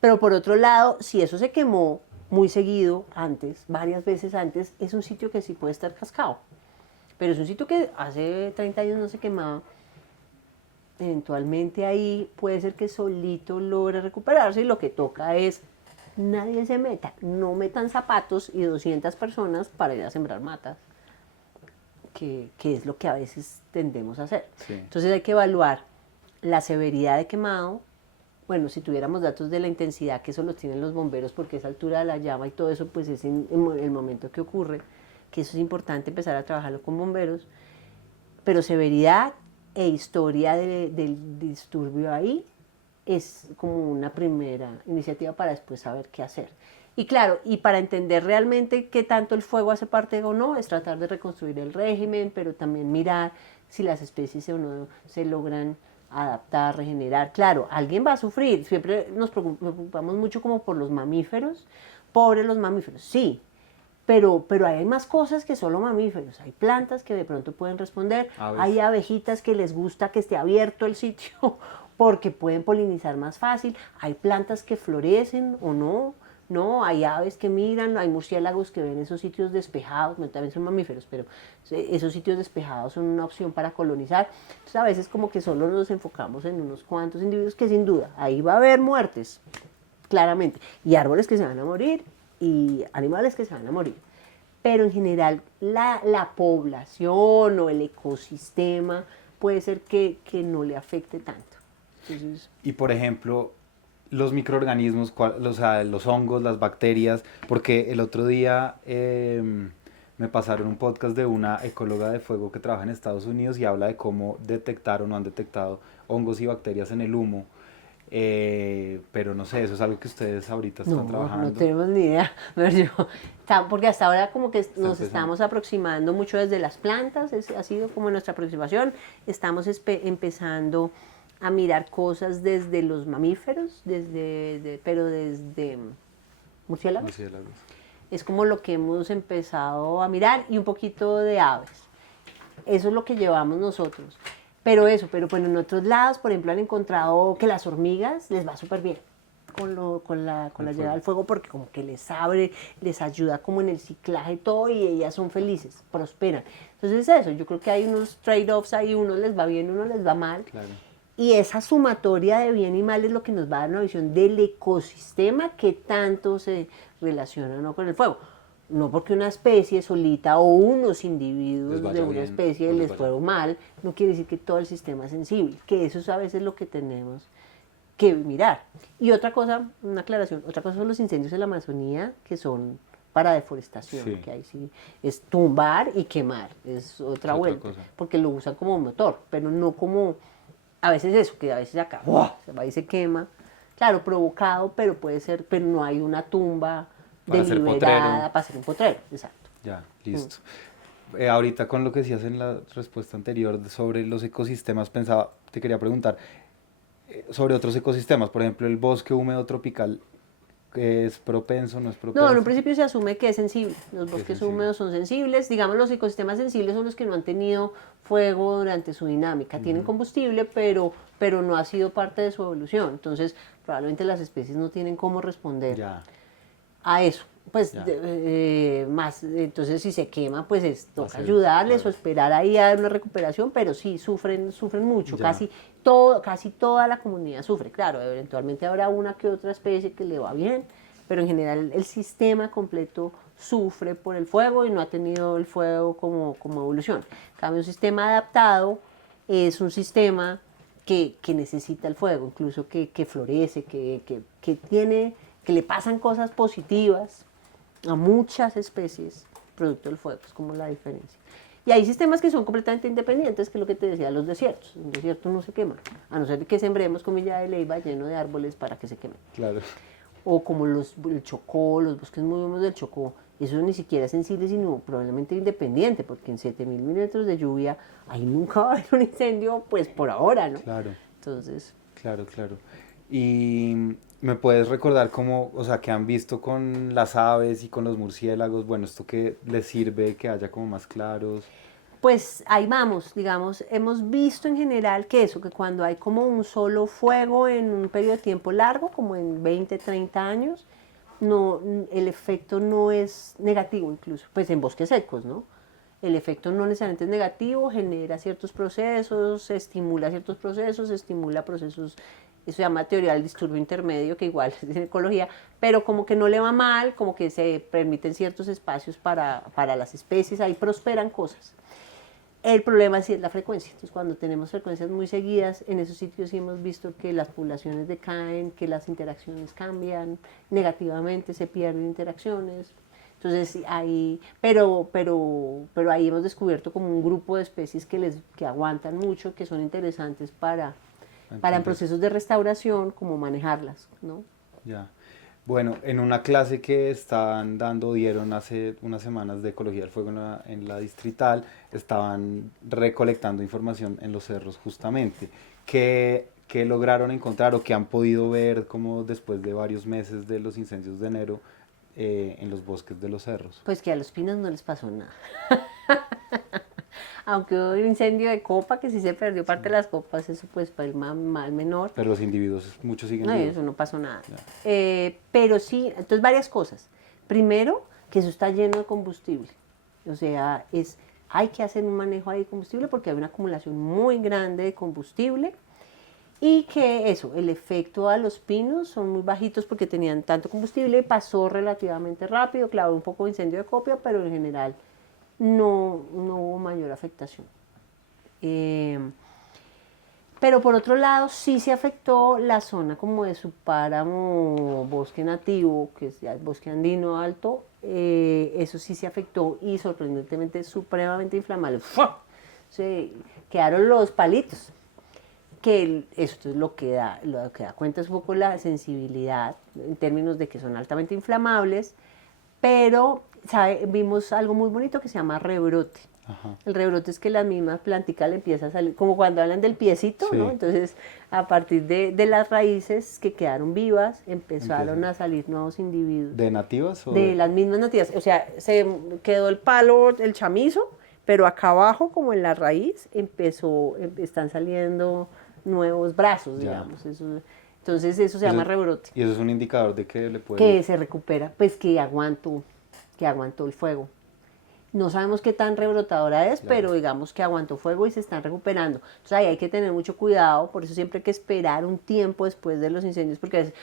Pero por otro lado, si eso se quemó muy seguido antes, varias veces antes, es un sitio que sí puede estar cascado. Pero es un sitio que hace 30 años no se quemaba. Eventualmente ahí puede ser que solito logre recuperarse y lo que toca es nadie se meta, no metan zapatos y 200 personas para ir a sembrar matas, que es lo que a veces tendemos a hacer. Sí. Entonces hay que evaluar la severidad de quemado. Bueno, si tuviéramos datos de la intensidad, que eso lo tienen los bomberos porque esa altura de la llama y todo eso, pues es en el momento que ocurre, que eso es importante empezar a trabajarlo con bomberos, pero severidad e historia del disturbio ahí es como una primera iniciativa para después saber qué hacer. Y claro, y para entender realmente qué tanto el fuego hace parte o no, es tratar de reconstruir el régimen, pero también mirar si las especies o no se logran adaptar, regenerar. Claro, alguien va a sufrir, siempre nos preocupamos mucho como por los mamíferos, pobres los mamíferos, sí, pero hay más cosas que solo mamíferos. Hay plantas que de pronto pueden responder, hay abejitas que les gusta que esté abierto el sitio porque pueden polinizar más fácil, hay plantas que florecen o no, hay aves que miran, hay murciélagos que ven esos sitios despejados, bueno, también son mamíferos, pero esos sitios despejados son una opción para colonizar. Entonces a veces como que solo nos enfocamos en unos cuantos individuos que sin duda, ahí va a haber muertes, claramente, y árboles que se van a morir, y animales que se van a morir. Pero en general la población o el ecosistema puede ser que no le afecte tanto. Entonces, y por ejemplo, los microorganismos, o sea, los hongos, las bacterias, porque el otro día me pasaron un podcast de una ecóloga de fuego que trabaja en Estados Unidos y habla de cómo detectar o no han detectado hongos y bacterias en el humo. Pero no sé, eso es algo que ustedes ahorita están trabajando. No tenemos ni idea, porque hasta ahora como que nos estamos aproximando mucho desde las plantas, ha sido como nuestra aproximación, estamos empezando a mirar cosas desde los mamíferos, pero desde murciélagos. Es como lo que hemos empezado a mirar y un poquito de aves. Eso es lo que llevamos nosotros. Pero bueno, en otros lados, por ejemplo, han encontrado que las hormigas les va súper bien con la llegada del fuego porque como que les abre, les ayuda como en el ciclaje y todo y ellas son felices, prosperan. Entonces eso, yo creo que hay unos trade-offs ahí, unos les va bien, unos les va mal. Claro. Y esa sumatoria de bien y mal es lo que nos va a dar una visión del ecosistema que tanto se relaciona, ¿no?, con el fuego. No porque una especie solita o unos individuos de una especie les fue mal, no quiere decir que todo el sistema es sensible, que eso es a veces lo que tenemos que mirar. Y otra cosa, una aclaración, otra cosa son los incendios en la Amazonía que son para deforestación, que ahí sí es tumbar y quemar, es otra vuelta, porque lo usan como motor, pero no como, a veces eso, que a veces acá se va y se quema, claro, provocado, pero puede ser, pero no hay una tumba deliberada para hacer un potrero, exacto. Ya, listo. Ahorita con lo que decías en la respuesta anterior sobre los ecosistemas, te quería preguntar sobre otros ecosistemas, por ejemplo, el bosque húmedo tropical, ¿es propenso, no es propenso? No, en un principio se asume que es sensible, los bosques húmedos son sensibles, digamos los ecosistemas sensibles son los que no han tenido fuego durante su dinámica, tienen combustible, pero no ha sido parte de su evolución, entonces probablemente las especies no tienen cómo responder a eso. Pues más, entonces si se quema, pues toca ayudarles o esperar ahí a una recuperación, pero sí sufren mucho, casi toda la comunidad sufre, claro, eventualmente habrá una que otra especie que le va bien, pero en general el sistema completo sufre por el fuego y no ha tenido el fuego como evolución. En cambio, un sistema adaptado es un sistema que necesita el fuego, incluso que florece, que le pasan cosas positivas a muchas especies producto del fuego, es como la diferencia. Y hay sistemas que son completamente independientes, que es lo que te decía, los desiertos. Un desierto no se quema, a no ser que sembremos comilla de leyva lleno de árboles para que se quemen. Claro. O como el Chocó, los bosques muy húmedos del Chocó, eso ni siquiera es sensible, sino probablemente independiente, porque en 7.000 milímetros de lluvia ahí nunca va a haber un incendio, pues por ahora, ¿no? Claro. Entonces... Claro, claro. Y me puedes recordar cómo, o sea, que han visto con las aves y con los murciélagos, bueno, esto que les sirve que haya como más claros. Pues ahí vamos, digamos, hemos visto en general que eso, que cuando hay como un solo fuego en un periodo de tiempo largo, como en 20, 30 años, no, el efecto no es negativo incluso, pues en bosques secos, ¿no? El efecto no necesariamente es negativo, genera ciertos procesos, estimula ciertos procesos, estimula procesos, eso se llama teoría del disturbio intermedio, que igual es en ecología, pero como que no le va mal, como que se permiten ciertos espacios para las especies, ahí prosperan cosas. El problema sí es la frecuencia. Entonces, cuando tenemos frecuencias muy seguidas, en esos sitios sí hemos visto que las poblaciones decaen, que las interacciones cambian negativamente, se pierden interacciones. Entonces, ahí, pero ahí hemos descubierto como un grupo de especies que aguantan mucho, que son interesantes para en procesos de restauración, como manejarlas, ¿no? Ya. Bueno, en una clase que estaban dando, dieron hace unas semanas de Ecología del Fuego en la Distrital, estaban recolectando información en los cerros justamente. ¿Qué lograron encontrar o qué han podido ver como después de varios meses de los incendios de enero en los bosques de los cerros? Pues que a los pinos no les pasó nada. Aunque hubo un incendio de copa, que sí se perdió parte de las copas, eso pues fue el mal menor. Pero los individuos, muchos siguen No, vivos. eso no pasó nada. Pero sí, entonces varias cosas. Primero, que eso está lleno de combustible. O sea, hay que hacer un manejo ahí de combustible porque hay una acumulación muy grande de combustible. Y que eso, el efecto a los pinos son muy bajitos porque tenían tanto combustible, pasó relativamente rápido, claro, un poco de incendio de copia, pero en general no hubo mayor afectación. Pero por otro lado sí se afectó la zona como de su páramo, bosque nativo, que es ya el bosque andino alto, eso sí se afectó y sorprendentemente supremamente inflamable. ¡Fua! Se quedaron los palitos. Eso es lo que da cuenta es un poco la sensibilidad en términos de que son altamente inflamables, pero vimos algo muy bonito que se llama rebrote. Ajá. El rebrote es que la misma plantica le empieza a salir, como cuando hablan del piecito, sí, ¿no? Entonces, a partir de las raíces que quedaron vivas, empezaron a salir nuevos individuos. ¿De nativas? O de las mismas nativas. O sea, se quedó el palo, el chamizo, pero acá abajo, como en la raíz, están saliendo nuevos brazos, digamos. Entonces eso se llama rebrote. ¿Y eso es un indicador de que le puede...? Que se recupera, pues que aguantó el fuego. No sabemos qué tan rebrotadora es, claro, pero digamos que aguantó fuego y se están recuperando. Entonces ahí hay que tener mucho cuidado, por eso siempre hay que esperar un tiempo después de los incendios, porque a veces,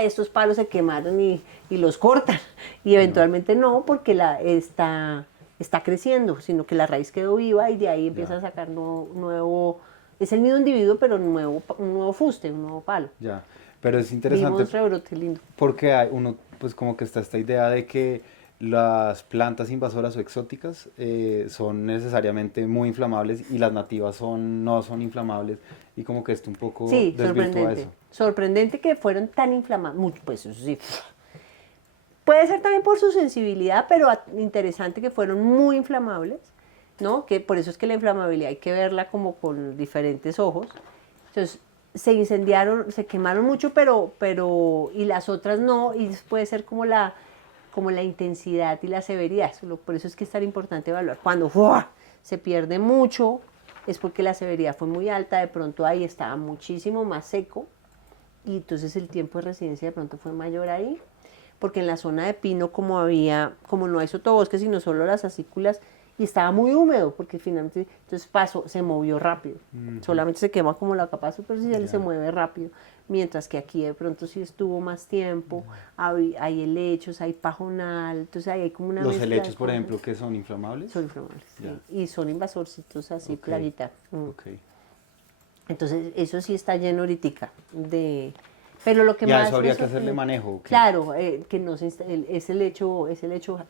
estos palos se quemaron y los cortan, y eventualmente no, porque está creciendo, sino que la raíz quedó viva y de ahí empieza a sacar nuevo. Es el mismo individuo, pero un nuevo fuste, un nuevo palo. Ya, pero es interesante. Vimos rebrote lindo. Porque pues como que está esta idea de que las plantas invasoras o exóticas son necesariamente muy inflamables y las nativas no son inflamables y como que esto un poco desvirtúa eso. Sorprendente que fueron tan inflamables, pues eso sí. Puede ser también por su sensibilidad, pero interesante que fueron muy inflamables, ¿no? Que por eso es que la inflamabilidad hay que verla como con diferentes ojos. Entonces, se incendiaron, se quemaron mucho, pero y las otras no, y puede ser como la intensidad y la severidad. Por eso es que es tan importante evaluar. Cuando se pierde mucho, es porque la severidad fue muy alta, de pronto ahí estaba muchísimo más seco, y entonces el tiempo de residencia de pronto fue mayor ahí, porque en la zona de pino, como no hay sotobosque, sino solo las acículas, y estaba muy húmedo, porque finalmente, entonces se movió rápido. Solamente se quema como la capa superficial y se mueve rápido. mientras que aquí de pronto sí estuvo más tiempo, hay helechos, hay pajonal, entonces ahí hay como una Los mezcla de helechos, por cosas. ejemplo, que son inflamables. Son inflamables, Ya. sí, y son invasorcitos así, Ok. plaguita. Ok. Entonces, eso sí está lleno ahorita de... Pero lo que ¿Y a más eso habría me que hacerle sorprende- manejo? ¿O qué? Claro, que no ese lecho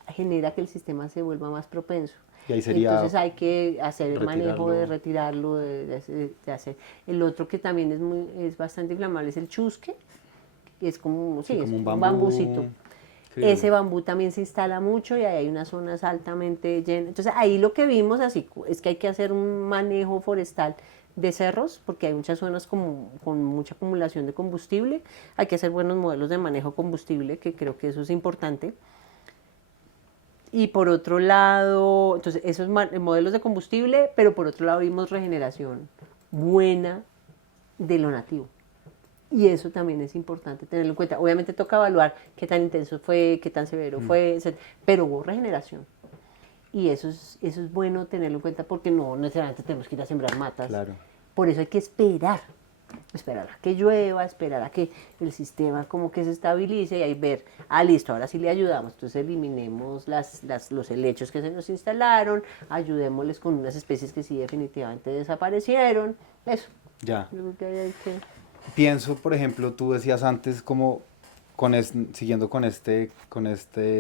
genera que el sistema se vuelva más propenso. Y ahí sería Entonces hay que hacer el manejo de retirarlo. retirarlo, de hacer. El otro que también es bastante inflamable es el chusque, que es como, Sí, sí, es como un un bambú bambucito. criollo. Ese bambú también se instala mucho y ahí hay unas zonas altamente llenas. Entonces ahí lo que vimos así es que hay que hacer un manejo forestal de cerros, porque hay muchas zonas con mucha acumulación de combustible. Hay que hacer buenos modelos de manejo combustible, que creo que eso es importante. Y por otro lado, entonces esos modelos de combustible, pero por otro lado vimos regeneración buena de lo nativo. Y eso también es importante tenerlo en cuenta. Obviamente toca evaluar qué tan intenso fue, qué tan severo fue, etc. Pero hubo regeneración. Y eso es bueno tenerlo en cuenta porque no necesariamente tenemos que ir a sembrar matas. Claro. Por eso hay que esperar. Esperar a que llueva, esperar a que el sistema como que se estabilice y ahí ver, listo, ahora sí le ayudamos. Entonces eliminemos los helechos que se nos instalaron, ayudémosles con unas especies que sí definitivamente desaparecieron. Eso. Ya. Yo creo que ahí hay que... Pienso, por ejemplo, tú decías antes como siguiendo con este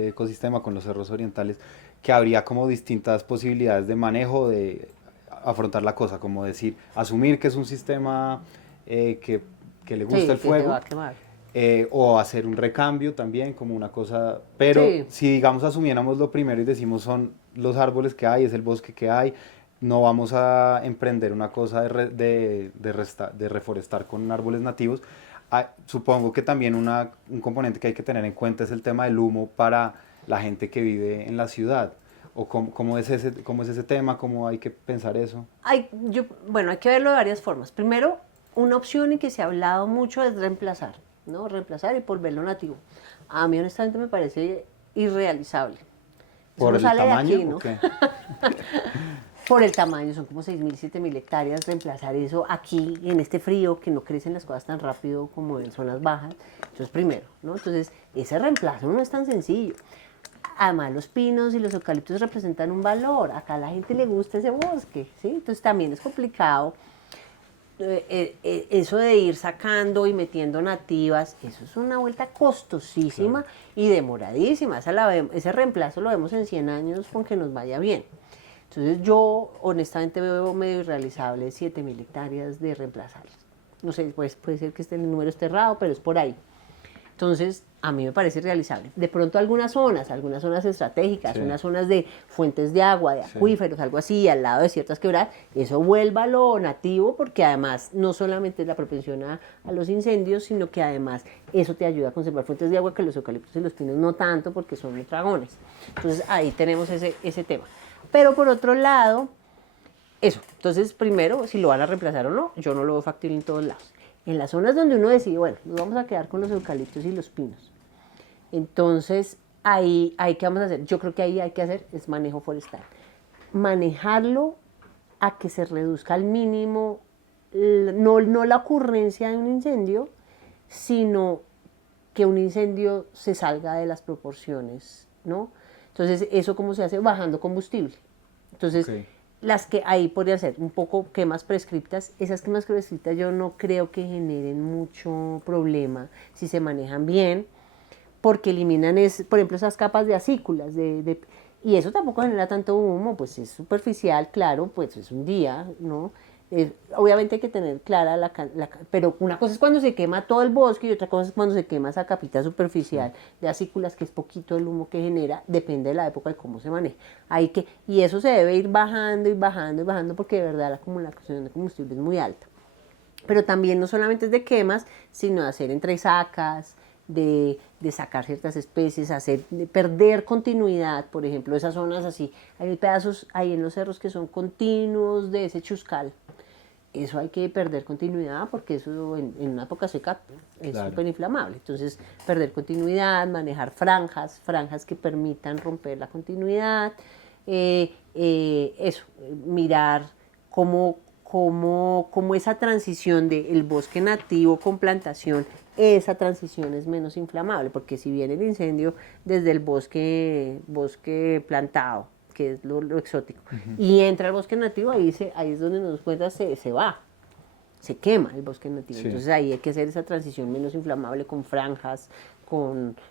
ecosistema, con los cerros orientales, que habría como distintas posibilidades de manejo, de afrontar la cosa, como decir, asumir que es un sistema que le gusta Sí, el que se va fuego, a quemar. o hacer un recambio también, como una cosa, pero Sí. si digamos asumiéramos lo primero y decimos son los árboles que hay, es el bosque que hay, no vamos a emprender una cosa de reforestar con árboles nativos. Supongo que también un componente que hay que tener en cuenta es el tema del humo para la gente que vive en la ciudad. ¿O cómo es ese tema? ¿Cómo hay que pensar eso? Bueno, hay que verlo de varias formas. Primero, una opción y que se ha hablado mucho es reemplazar, ¿no? Reemplazar y volverlo nativo. A mí honestamente me parece irrealizable. Eso ¿Por no el sale de tamaño aquí, o ¿no? qué? Por el tamaño, son como 6.000, 7.000 hectáreas, reemplazar eso aquí en este frío que no crecen las cosas tan rápido como en zonas bajas. Entonces, primero, ¿no? Entonces, ese reemplazo no es tan sencillo. Además, los pinos y los eucaliptos representan un valor. Acá a la gente le gusta ese bosque, ¿sí? Entonces, también es complicado eso de ir sacando y metiendo nativas, eso es una vuelta costosísima y demoradísima. Ese reemplazo lo vemos en 100 años con que nos vaya bien. Entonces yo honestamente veo medio irrealizable 7.000 hectáreas de reemplazarlas. No sé, pues puede ser que el número esté errado, pero es por ahí. Entonces, a mí me parece realizable. De pronto algunas zonas estratégicas, Sí. unas zonas de fuentes de agua, de acuíferos, algo así, al lado de ciertas quebradas, eso vuelva lo nativo porque además no solamente es la propensión a los incendios, sino que además eso te ayuda a conservar fuentes de agua que los eucaliptos y los pinos no tanto porque son dragones. Entonces ahí tenemos ese tema. Pero por otro lado, eso. Entonces, primero, si lo van a reemplazar o no, yo no lo veo factible en todos lados. En las zonas donde uno decide, bueno, nos vamos a quedar con los eucaliptos y los pinos. Entonces, ahí, ¿qué vamos a hacer? Yo creo que ahí hay que hacer es manejo forestal. Manejarlo a que se reduzca al mínimo, no la ocurrencia de un incendio, sino que un incendio se salga de las proporciones, ¿no? Entonces, ¿eso cómo se hace? Bajando combustible. Entonces, Ok. las que ahí podrían ser un poco quemas prescriptas, esas quemas prescriptas yo no creo que generen mucho problema si se manejan bien, porque eliminan, por ejemplo, esas capas de acículas, y eso tampoco genera tanto humo, pues es superficial, claro, pues es un día, ¿no? Obviamente hay que tener clara pero una cosa es cuando se quema todo el bosque y otra cosa es cuando se quema esa capita superficial de acículas, que es poquito el humo que genera, depende de la época y cómo se maneja. Y eso se debe ir bajando y bajando y bajando porque de verdad la acumulación de combustible es muy alta. Pero también no solamente es de quemas, sino de hacer entresacas, de sacar ciertas especies, de perder continuidad, por ejemplo, esas zonas así. Hay pedazos ahí en los cerros que son continuos de ese chuscal. Eso hay que perder continuidad porque eso en una época seca es Claro. súper inflamable. Entonces, perder continuidad, manejar franjas que permitan romper la continuidad, mirar cómo esa transición del bosque nativo con plantación, esa transición es menos inflamable, porque si viene el incendio desde el bosque plantado, que es lo exótico, y entra al bosque nativo, ahí es donde nos cuenta se va, se quema el bosque nativo. Sí. Entonces ahí hay que hacer esa transición menos inflamable con franjas,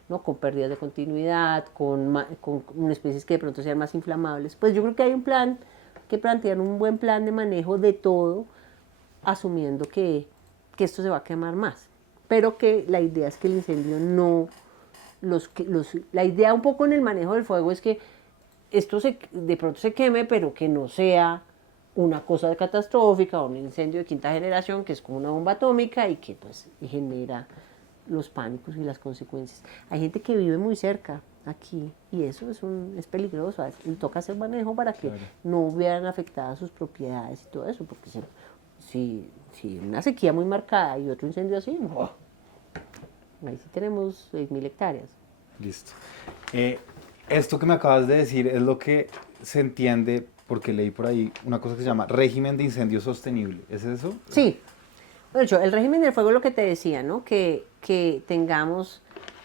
¿no? Con pérdidas de continuidad, con especies que de pronto sean más inflamables. Pues yo creo que hay un plan, que plantear un buen plan de manejo de todo, asumiendo que esto se va a quemar más. Pero que la idea es que el incendio no... la idea un poco en el manejo del fuego es que esto de pronto se queme, pero que no sea una cosa catastrófica o un incendio de quinta generación que es como una bomba atómica y que pues genera los pánicos y las consecuencias. Hay gente que vive muy cerca aquí y eso es peligroso. Y toca hacer manejo para que no vean afectadas sus propiedades y todo eso, porque si una sequía muy marcada y otro incendio así, ¡oh! Ahí sí tenemos 6.000 hectáreas. Listo. Esto que me acabas de decir es lo que se entiende, porque leí por ahí una cosa que se llama régimen de incendio sostenible. ¿Es eso? Sí. De hecho, el régimen del fuego es lo que te decía, ¿no? Que tengamos...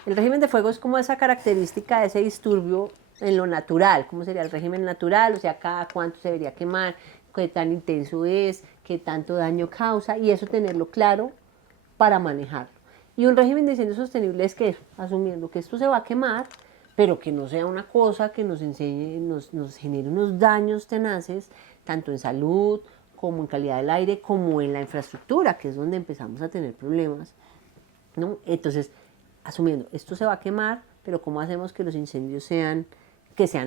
El régimen de fuego es como esa característica de ese disturbio en lo natural. ¿Cómo sería el régimen natural? O sea, cada cuánto se debería quemar, qué tan intenso es, qué tanto daño causa, y eso tenerlo claro para manejarlo. Y un régimen de incendio sostenible es que eso, asumiendo que esto se va a quemar, pero que no sea una cosa que nos enseñe, nos genere unos daños tenaces, tanto en salud, como en calidad del aire, como en la infraestructura, que es donde empezamos a tener problemas, ¿no? Entonces, asumiendo, esto se va a quemar, pero ¿cómo hacemos que los incendios sean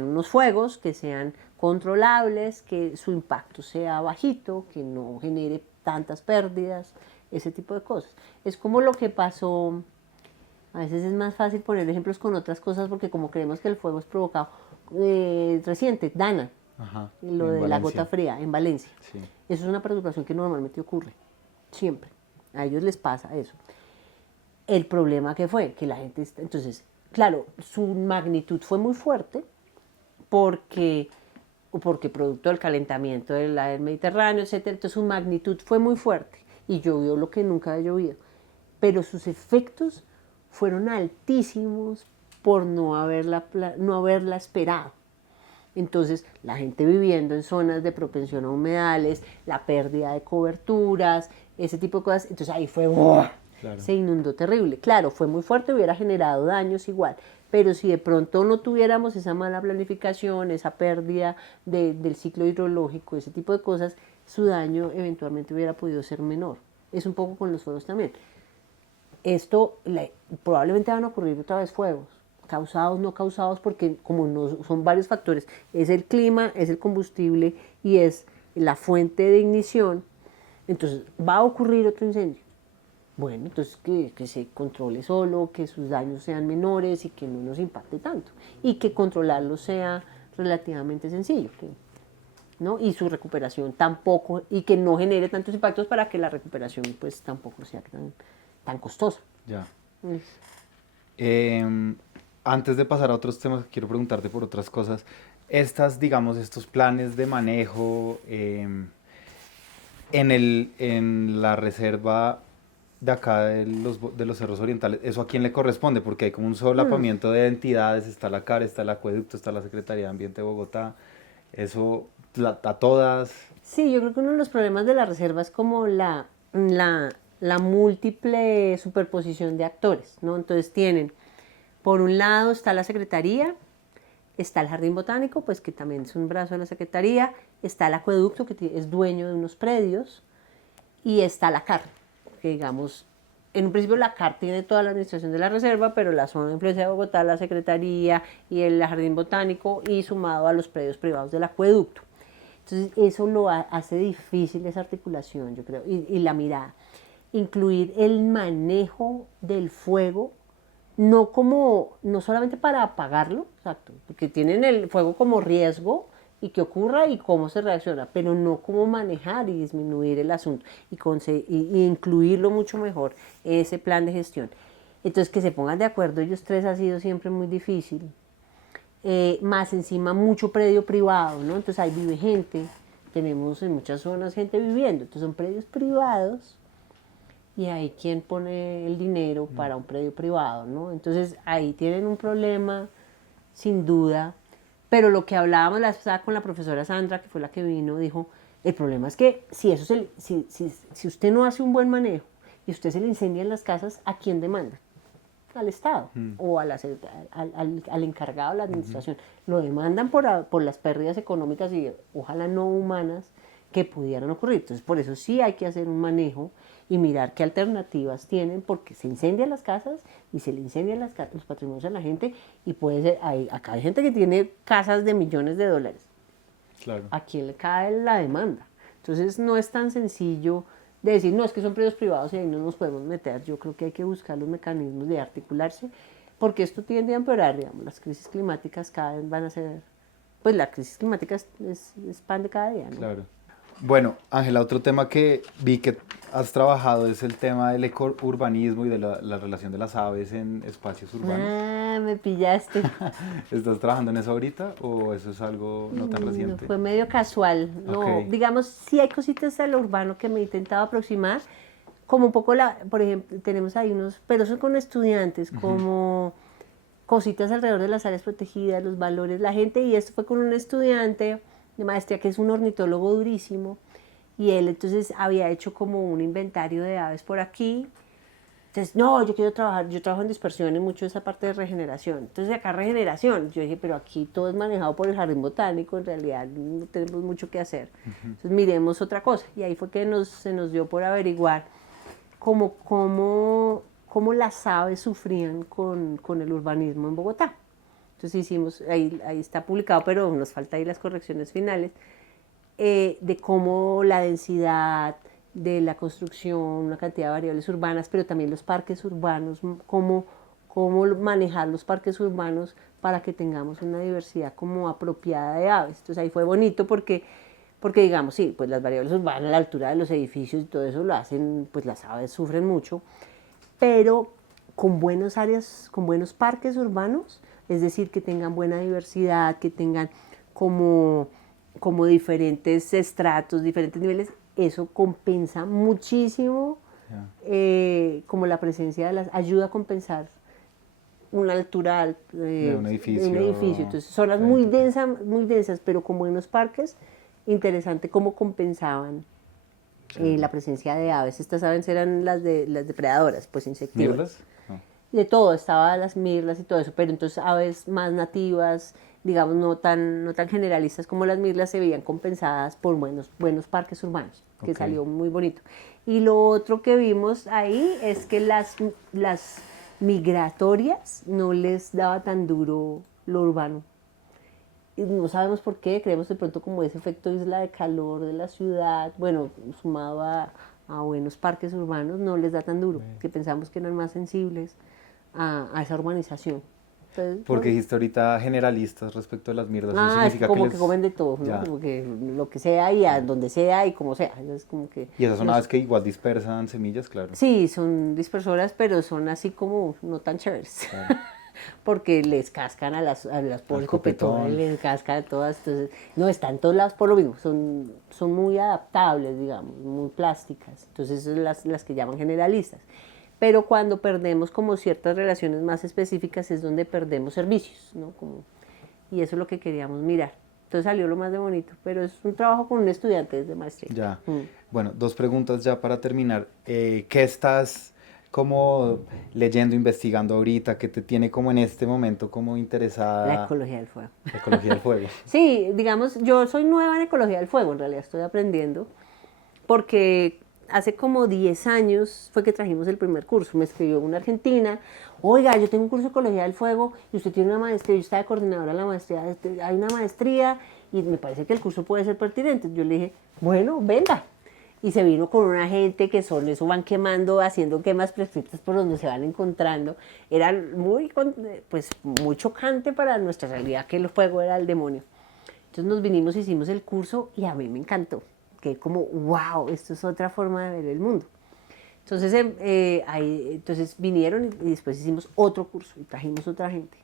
unos fuegos, que sean controlables, que su impacto sea bajito, que no genere tantas pérdidas, ese tipo de cosas? Es como lo que pasó, a veces es más fácil poner ejemplos con otras cosas porque como creemos que el fuego es provocado, reciente, Dana, Ajá, lo de la gota fría en Valencia. Sí. Eso es una preocupación que normalmente ocurre, siempre. A ellos les pasa eso. El problema que fue que la gente... Entonces, claro, su magnitud fue muy fuerte porque producto del calentamiento del Mediterráneo, etcétera, entonces su magnitud fue muy fuerte y llovió lo que nunca había llovido. Pero sus efectos fueron altísimos por no haberla esperado. Entonces, la gente viviendo en zonas de propensión a humedales, la pérdida de coberturas, ese tipo de cosas, entonces ahí fue, ¡oh! Claro. Se inundó terrible. Claro, fue muy fuerte, hubiera generado daños igual, pero si de pronto no tuviéramos esa mala planificación, esa pérdida del ciclo hidrológico, ese tipo de cosas, su daño eventualmente hubiera podido ser menor. Es un poco con los fuegos también. Probablemente van a ocurrir otra vez fuegos, causados, no causados, porque como no son varios factores, es el clima, es el combustible y es la fuente de ignición, entonces va a ocurrir otro incendio. Bueno, entonces que se controle solo, que sus daños sean menores y que no nos impacte tanto. Y que controlarlo sea relativamente sencillo, ¿no? Y su recuperación tampoco, y que no genere tantos impactos para que la recuperación pues tampoco sea tan costosa. Ya. Antes de pasar a otros temas, quiero preguntarte por otras cosas. Estos planes de manejo en la reserva de acá de los Cerros Orientales, ¿eso a quién le corresponde? Porque hay como un solapamiento de entidades, está la CAR, está el Acueducto, está la Secretaría de Ambiente de Bogotá, eso a todas. Sí, yo creo que uno de los problemas de la reserva es como la múltiple superposición de actores, ¿no? Entonces por un lado está la Secretaría, está el Jardín Botánico, pues que también es un brazo de la Secretaría, está el Acueducto, que es dueño de unos predios, y está la CAR, que digamos, en un principio la CAR tiene toda la administración de la reserva, pero la zona de influencia de Bogotá, la Secretaría y el Jardín Botánico, y sumado a los predios privados del Acueducto. Entonces eso lo hace difícil esa articulación, yo creo, y la mirada. Incluir el manejo del fuego, no solamente para apagarlo, exacto, porque tienen el fuego como riesgo y que ocurra y cómo se reacciona, pero no cómo manejar y disminuir el asunto y incluirlo mucho mejor en ese plan de gestión. Entonces que se pongan de acuerdo ellos tres ha sido siempre muy difícil. Más encima mucho predio privado, ¿no? Entonces ahí vive gente. tenemos en muchas zonas gente viviendo, entonces son predios privados y ahí quién pone el dinero para un predio privado, ¿no? Entonces ahí tienen un problema, sin duda, pero lo que hablábamos la vez pasada con la profesora Sandra, que fue la que vino, dijo, el problema es que si usted no hace un buen manejo y usted se le incendia en las casas, ¿a quién demanda? Al Estado o al encargado de la administración. Lo demandan por las pérdidas económicas y ojalá no humanas que pudieran ocurrir. Entonces, por eso sí hay que hacer un manejo y mirar qué alternativas tienen, porque se incendian las casas y se le incendian los patrimonios a la gente y puede ser, acá hay gente que tiene casas de millones de dólares. Claro. ¿A quién le cae la demanda? Entonces, no es tan sencillo de decir, no, es que son predios privados y ahí no nos podemos meter. Yo creo que hay que buscar los mecanismos de articularse, porque esto tiende a empeorar, digamos, las crisis climáticas cada vez van a ser, pues la crisis climática es pan de cada día, ¿no? Claro. Bueno, Ángela, otro tema que vi que has trabajado es el tema del ecourbanismo y de la relación de las aves en espacios urbanos. Ah, me pillaste. ¿Estás trabajando en eso ahorita o eso es algo no tan reciente? Fue medio casual. No, Ok. digamos, sí hay cositas de lo urbano que me he intentado aproximar, como un poco por ejemplo, tenemos ahí unos, pero son con estudiantes, como cositas alrededor de las áreas protegidas, los valores, la gente, y esto fue con un estudiante de maestría que es un ornitólogo durísimo, y él entonces había hecho como un inventario de aves por aquí. Entonces, no, yo quiero trabajar, yo trabajo en dispersión y mucho esa parte de regeneración. Entonces, acá regeneración, yo dije, pero aquí todo es manejado por el jardín botánico, en realidad no tenemos mucho que hacer. Entonces, miremos otra cosa. Y ahí fue que se nos dio por averiguar cómo las aves sufrían con el urbanismo en Bogotá. Entonces hicimos, ahí está publicado, pero nos falta ahí las correcciones finales, de cómo la densidad de la construcción, una cantidad de variables urbanas, pero también los parques urbanos, cómo manejar los parques urbanos para que tengamos una diversidad como apropiada de aves. Entonces ahí fue bonito porque digamos, sí, pues las variables urbanas, la altura de los edificios y todo eso lo hacen, pues las aves sufren mucho, pero con buenas áreas, con buenos parques urbanos, es decir, que tengan buena diversidad, que tengan como diferentes estratos, diferentes niveles, eso compensa muchísimo, como la presencia ayuda a compensar una altura De un edificio. de un edificio. Entonces, zonas muy densas, pero con buenos parques, interesante cómo compensaban la presencia de aves. Estas aves eran las depredadoras, pues insectívoras. ¿Mirlas? No. De todo, estaban las mirlas y todo eso, pero entonces aves más nativas, digamos, no tan generalistas como las mirlas, se veían compensadas por buenos parques urbanos, que Ok. salió muy bonito. Y lo otro que vimos ahí es que las migratorias no les daba tan duro lo urbano. Y no sabemos por qué, creemos de pronto como ese efecto isla de calor de la ciudad, bueno, sumado a buenos parques urbanos, no les da tan duro, que pensamos que eran más sensibles a esa urbanización. Entonces, Porque dijiste ahorita generalistas respecto a las mirlas. Eso es significa como que que comen de todo, ¿no? Ya. Como que lo que sea y a donde sea y como sea. Es como que Y esas son aves que igual dispersan semillas, claro. sí, son dispersoras, pero son así como no tan chéveres. Claro. Porque les cascan a las pobres copetón. copetones, les cascan a todas. Entonces, no, están en todos lados por lo mismo. Son muy adaptables, digamos, muy plásticas. Entonces, son las que llaman generalistas. Pero cuando perdemos como ciertas relaciones más específicas es donde perdemos servicios, ¿no? Y eso es lo que queríamos mirar. Entonces salió lo más de bonito, pero es un trabajo con un estudiante de maestría. Ya. Bueno, dos preguntas ya para terminar. ¿Qué estás como leyendo, investigando ahorita, que te tiene como en este momento como interesada? La ecología del fuego. La ecología del fuego. Sí, digamos, yo soy nueva en ecología del fuego, en realidad estoy aprendiendo, porque hace como 10 años fue que trajimos el primer curso. Me escribió una argentina, oiga, yo tengo un curso de ecología del fuego y usted tiene una maestría, yo estaba de coordinadora de la maestría, hay una maestría y me parece que el curso puede ser pertinente. Yo le dije, bueno, venga. Y se vino con una gente que son eso, van quemando, haciendo quemas prescritas por donde se van encontrando. Era muy chocante para nuestra realidad que el fuego era el demonio. Entonces nos vinimos, hicimos el curso y a mí me encantó. Que como, wow, esto es otra forma de ver el mundo. Entonces, entonces vinieron y después hicimos otro curso y trajimos otra gente.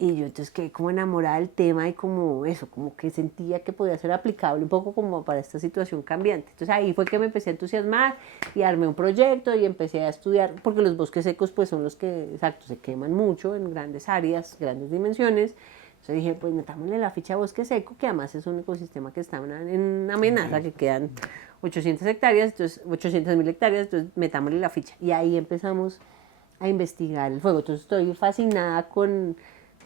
Y yo entonces quedé como enamorada del tema y como eso, como que sentía que podía ser aplicable un poco como para esta situación cambiante. Entonces ahí fue que me empecé a entusiasmar y armé un proyecto y empecé a estudiar, porque los bosques secos pues son los que, exacto, se queman mucho en grandes áreas, grandes dimensiones. Entonces dije, pues metámosle la ficha a bosque seco, que además es un ecosistema que está en amenaza, que quedan 800 hectáreas, entonces 800.000 hectáreas, entonces metámosle la ficha. Y ahí empezamos a investigar el fuego. Entonces estoy fascinada con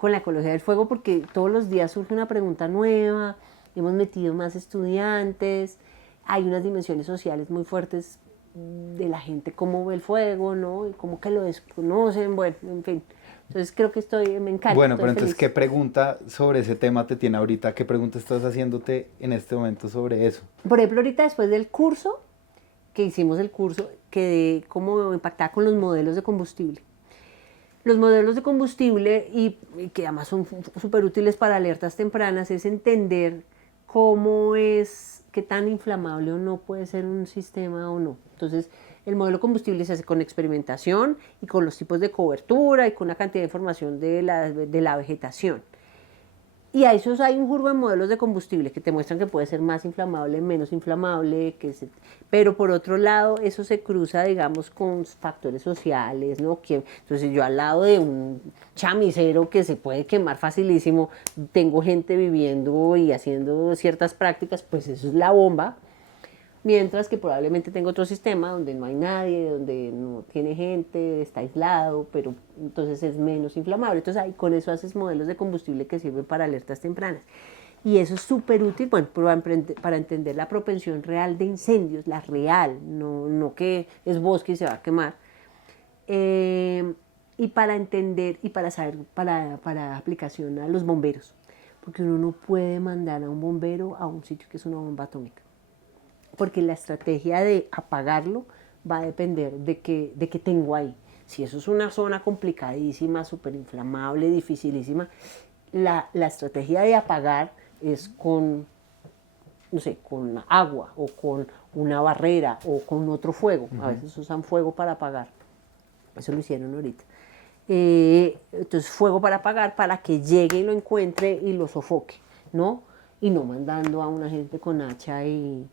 la ecología del fuego porque todos los días surge una pregunta nueva, hemos metido más estudiantes, hay unas dimensiones sociales muy fuertes de la gente, cómo ve el fuego, ¿no? Y cómo que lo desconocen, bueno, en fin. Entonces creo que me encanta. Bueno, estoy pero entonces, feliz. ¿qué pregunta sobre ese tema te tiene ahorita? ¿Qué pregunta estás haciéndote en este momento sobre eso? Por ejemplo, ahorita después del curso, que hicimos el curso, quedé como impactada con los modelos de combustible. Los modelos de combustible, y que además son súper útiles para alertas tempranas, es entender cómo es, qué tan inflamable o no puede ser un sistema o no. Entonces, el modelo combustible se hace con experimentación y con los tipos de cobertura y con una cantidad de información de la vegetación. Y a esos hay un jurgo de modelos de combustible que te muestran que puede ser más inflamable, menos inflamable, pero por otro lado eso se cruza, digamos, con factores sociales, ¿no? Entonces yo al lado de un chamisero que se puede quemar facilísimo, tengo gente viviendo y haciendo ciertas prácticas, pues eso es la bomba. Mientras que probablemente tengo otro sistema donde no hay nadie, donde no tiene gente, está aislado, pero entonces es menos inflamable. Entonces ahí con eso haces modelos de combustible que sirven para alertas tempranas. Y eso es súper útil, bueno, para entender la propensión real de incendios, la real, no que es bosque y se va a quemar. Y para entender y para saber, para aplicación a los bomberos. Porque uno no puede mandar a un bombero a un sitio que es una bomba atómica, porque la estrategia de apagarlo va a depender de qué tengo ahí. Si eso es una zona complicadísima, súper inflamable, dificilísima, la estrategia de apagar es con, no sé, con agua o con una barrera o con otro fuego. A veces usan fuego para apagar. Eso lo hicieron ahorita. Entonces, fuego para apagar para que llegue y lo encuentre y lo sofoque, ¿no? Y no mandando a una gente con hacha y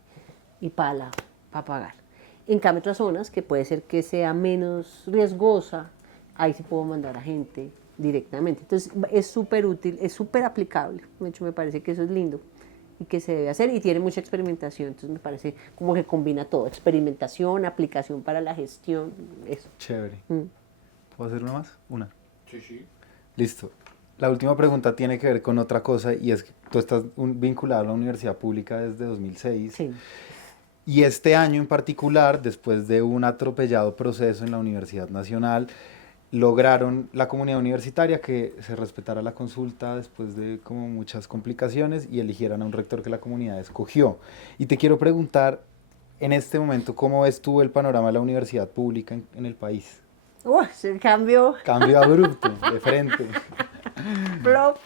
pala para apagar. En cambio, otras zonas que puede ser que sea menos riesgosa, ahí sí puedo mandar a gente directamente. Entonces es súper útil, es súper aplicable. De hecho, me parece que eso es lindo y que se debe hacer y tiene mucha experimentación. Entonces me parece como que combina todo, experimentación, aplicación para la gestión, eso. Chévere. Mm. ¿Puedo hacer una más? Una. Sí, sí. Listo. La última pregunta tiene que ver con otra cosa y es que tú estás vinculado a la universidad pública desde 2006. Sí. Y este año en particular, después de un atropellado proceso en la Universidad Nacional, lograron la comunidad universitaria que se respetara la consulta después de como muchas complicaciones y eligieran a un rector que la comunidad escogió. Y te quiero preguntar, en este momento, ¿cómo ves tú el panorama de la universidad pública en el país? El cambio. Cambio abrupto, de frente. Plop.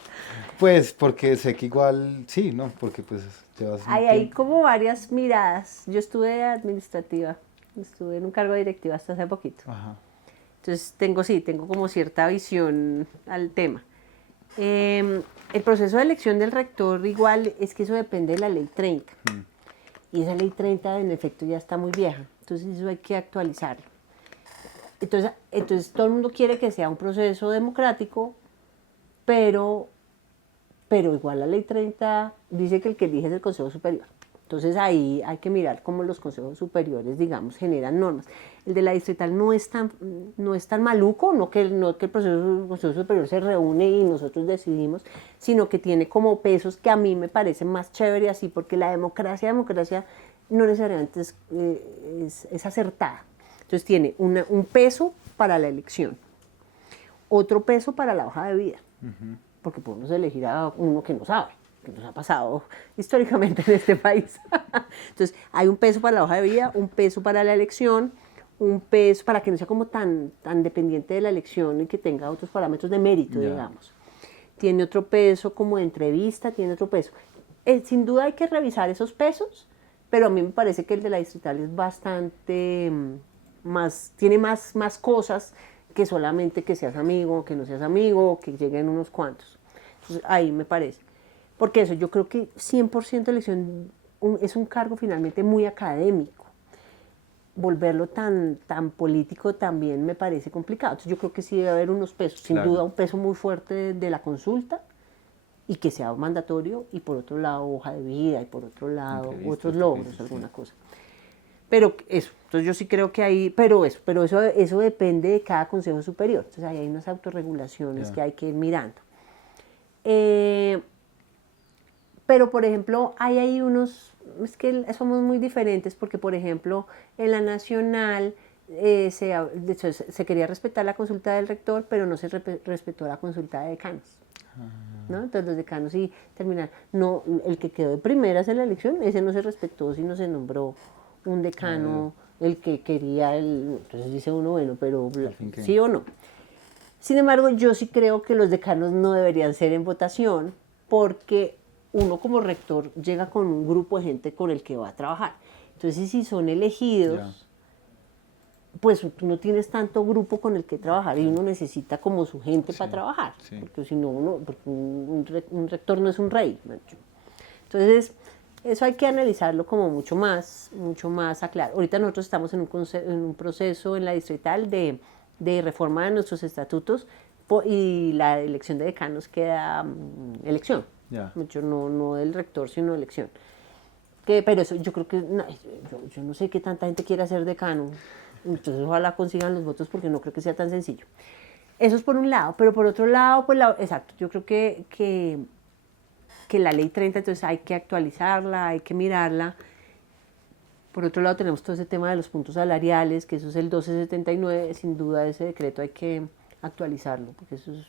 Pues porque sé que igual, sí, ¿no? Porque pues llevas un Hay tiempo. como varias miradas. Yo estuve administrativa, estuve en un cargo directivo hasta hace poquito. Ajá. Entonces tengo como cierta visión al tema. El proceso de elección del rector igual es que eso depende de la ley 30. Y esa ley 30 en efecto ya está muy vieja. Entonces eso hay que actualizarlo. Entonces todo el mundo quiere que sea un proceso democrático, pero igual la ley 30 dice que el que elige es el Consejo Superior. Entonces ahí hay que mirar cómo los consejos superiores, digamos, generan normas. El de la distrital no es tan maluco, no que el Consejo Superior se reúne y nosotros decidimos, sino que tiene como pesos que a mí me parecen más chévere así, porque la democracia no necesariamente es acertada. Entonces tiene un peso para la elección, otro peso para la hoja de vida, porque podemos elegir a uno que no sabe, que nos ha pasado históricamente en este país. Entonces hay un peso para la hoja de vida, un peso para la elección, un peso para que no sea como tan dependiente de la elección y que tenga otros parámetros de mérito, digamos. Tiene otro peso como de entrevista, tiene otro peso. Sin duda hay que revisar esos pesos, pero a mí me parece que el de la distrital es bastante tiene más cosas que solamente que seas amigo, que no seas amigo, que lleguen unos cuantos. Entonces, ahí me parece. Porque eso, yo creo que 100% elección es un cargo finalmente muy académico. Volverlo tan político también me parece complicado. Entonces, yo creo que sí debe haber unos pesos. Sin Claro. duda, un peso muy fuerte de la consulta y que sea mandatorio, y por otro lado, hoja de vida, y por otro lado, Entrevistas, otros logros, dices, alguna sí. cosa. Pero eso, entonces yo sí creo que hay, pero eso depende de cada consejo superior. Entonces ahí hay unas autorregulaciones Ya. que hay que ir mirando. Pero por ejemplo, hay ahí unos, es que somos muy diferentes porque por ejemplo, en la nacional de hecho, se quería respetar la consulta del rector, pero no se respetó la consulta de decanos. ¿No? Entonces los decanos sí terminan. No, el que quedó de primeras en la elección, ese no se respetó, sino se nombró un decano, el que quería entonces dice uno, bueno, pero Al fin que- sí o no. Sin embargo, yo sí creo que los decanos no deberían ser en votación porque uno como rector llega con un grupo de gente con el que va a trabajar. Entonces, si son elegidos, Ya. pues tú no tienes tanto grupo con el que trabajar y uno necesita como su gente para trabajar, sí. porque si no, porque un rector no es un rey. ¿No? Entonces, eso hay que analizarlo como mucho más a claro. Ahorita nosotros estamos en un proceso en la distrital de reforma de nuestros estatutos y la elección de decanos queda elección. Ya. Mucho no del rector, sino elección. Pero eso yo creo que, yo no sé qué tanta gente quiere ser decano. Entonces ojalá consigan los votos porque no creo que sea tan sencillo. Eso es por un lado, pero por otro lado, pues exacto, yo creo que la ley 30, entonces hay que actualizarla, hay que mirarla. Por otro lado tenemos todo ese tema de los puntos salariales, que eso es el 1279, sin duda ese decreto hay que actualizarlo, porque eso es...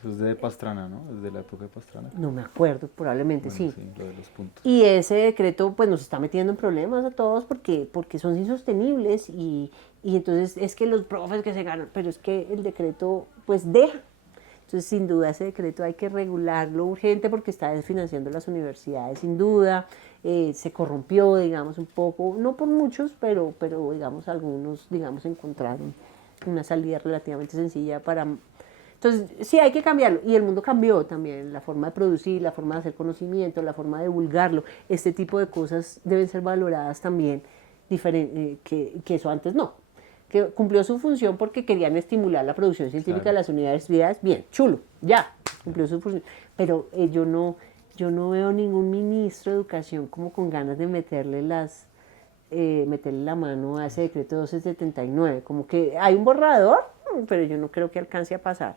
Eso es de Pastrana, ¿no? Es de la época de Pastrana. No me acuerdo, probablemente Bueno, sí. sí, lo de los puntos. Y ese decreto pues nos está metiendo en problemas a todos porque son insostenibles y entonces es que los profes que se ganan, pero es que el decreto pues deja. Entonces sin duda ese decreto hay que regularlo urgente porque está desfinanciando las universidades sin duda, se corrompió digamos un poco, no por muchos, pero digamos algunos digamos encontraron una salida relativamente sencilla para... Entonces, sí hay que cambiarlo. Y el mundo cambió también, la forma de producir, la forma de hacer conocimiento, la forma de divulgarlo. Este tipo de cosas deben ser valoradas también, que eso antes no. Que cumplió su función porque querían estimular la producción científica de las universidades. Bien, chulo, ya, cumplió su función. Pero yo no veo ningún ministro de educación como con ganas de meterle la mano a ese decreto 1279. Como que hay un borrador, pero yo no creo que alcance a pasar.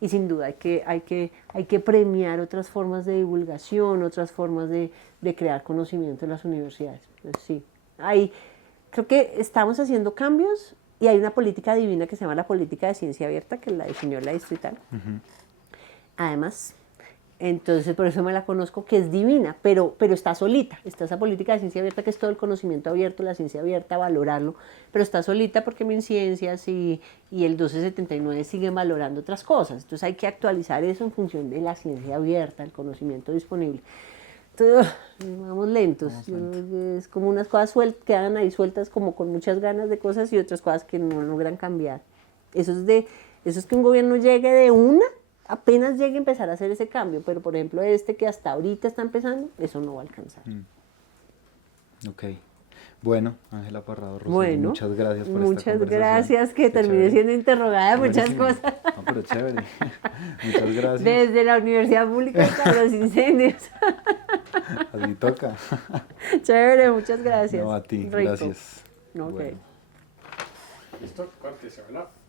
Y sin duda hay que premiar otras formas de divulgación, otras formas de crear conocimiento en las universidades. Entonces, sí, creo que estamos haciendo cambios y hay una política divina que se llama la política de ciencia abierta, que la definió la distrital. Además, entonces por eso me la conozco, que es divina, pero está solita. Está esa política de ciencia abierta que es todo el conocimiento abierto, la ciencia abierta, valorarlo, pero está solita porque MinCiencias y el 1279 siguen valorando otras cosas. Entonces hay que actualizar eso en función de la ciencia abierta, el conocimiento disponible. Entonces, vamos lentos. Es como unas cosas quedan ahí sueltas como con muchas ganas de cosas y otras cosas que no logran cambiar. Eso es que un gobierno llegue de una, apenas llegue a empezar a hacer ese cambio, pero por ejemplo que hasta ahorita está empezando, eso no va a alcanzar. Ok. Bueno, Ángela Parrado Rosero, Bueno, muchas gracias por esta muchas conversación. gracias, que Qué terminé chévere. siendo interrogada de muchas Buenísimo. cosas. No, pero chévere. Muchas gracias. Desde la universidad pública hasta los incendios. Así toca. Chévere, muchas gracias. No, a ti, Rico. gracias. Ok. Bueno. Listo, corte, se va.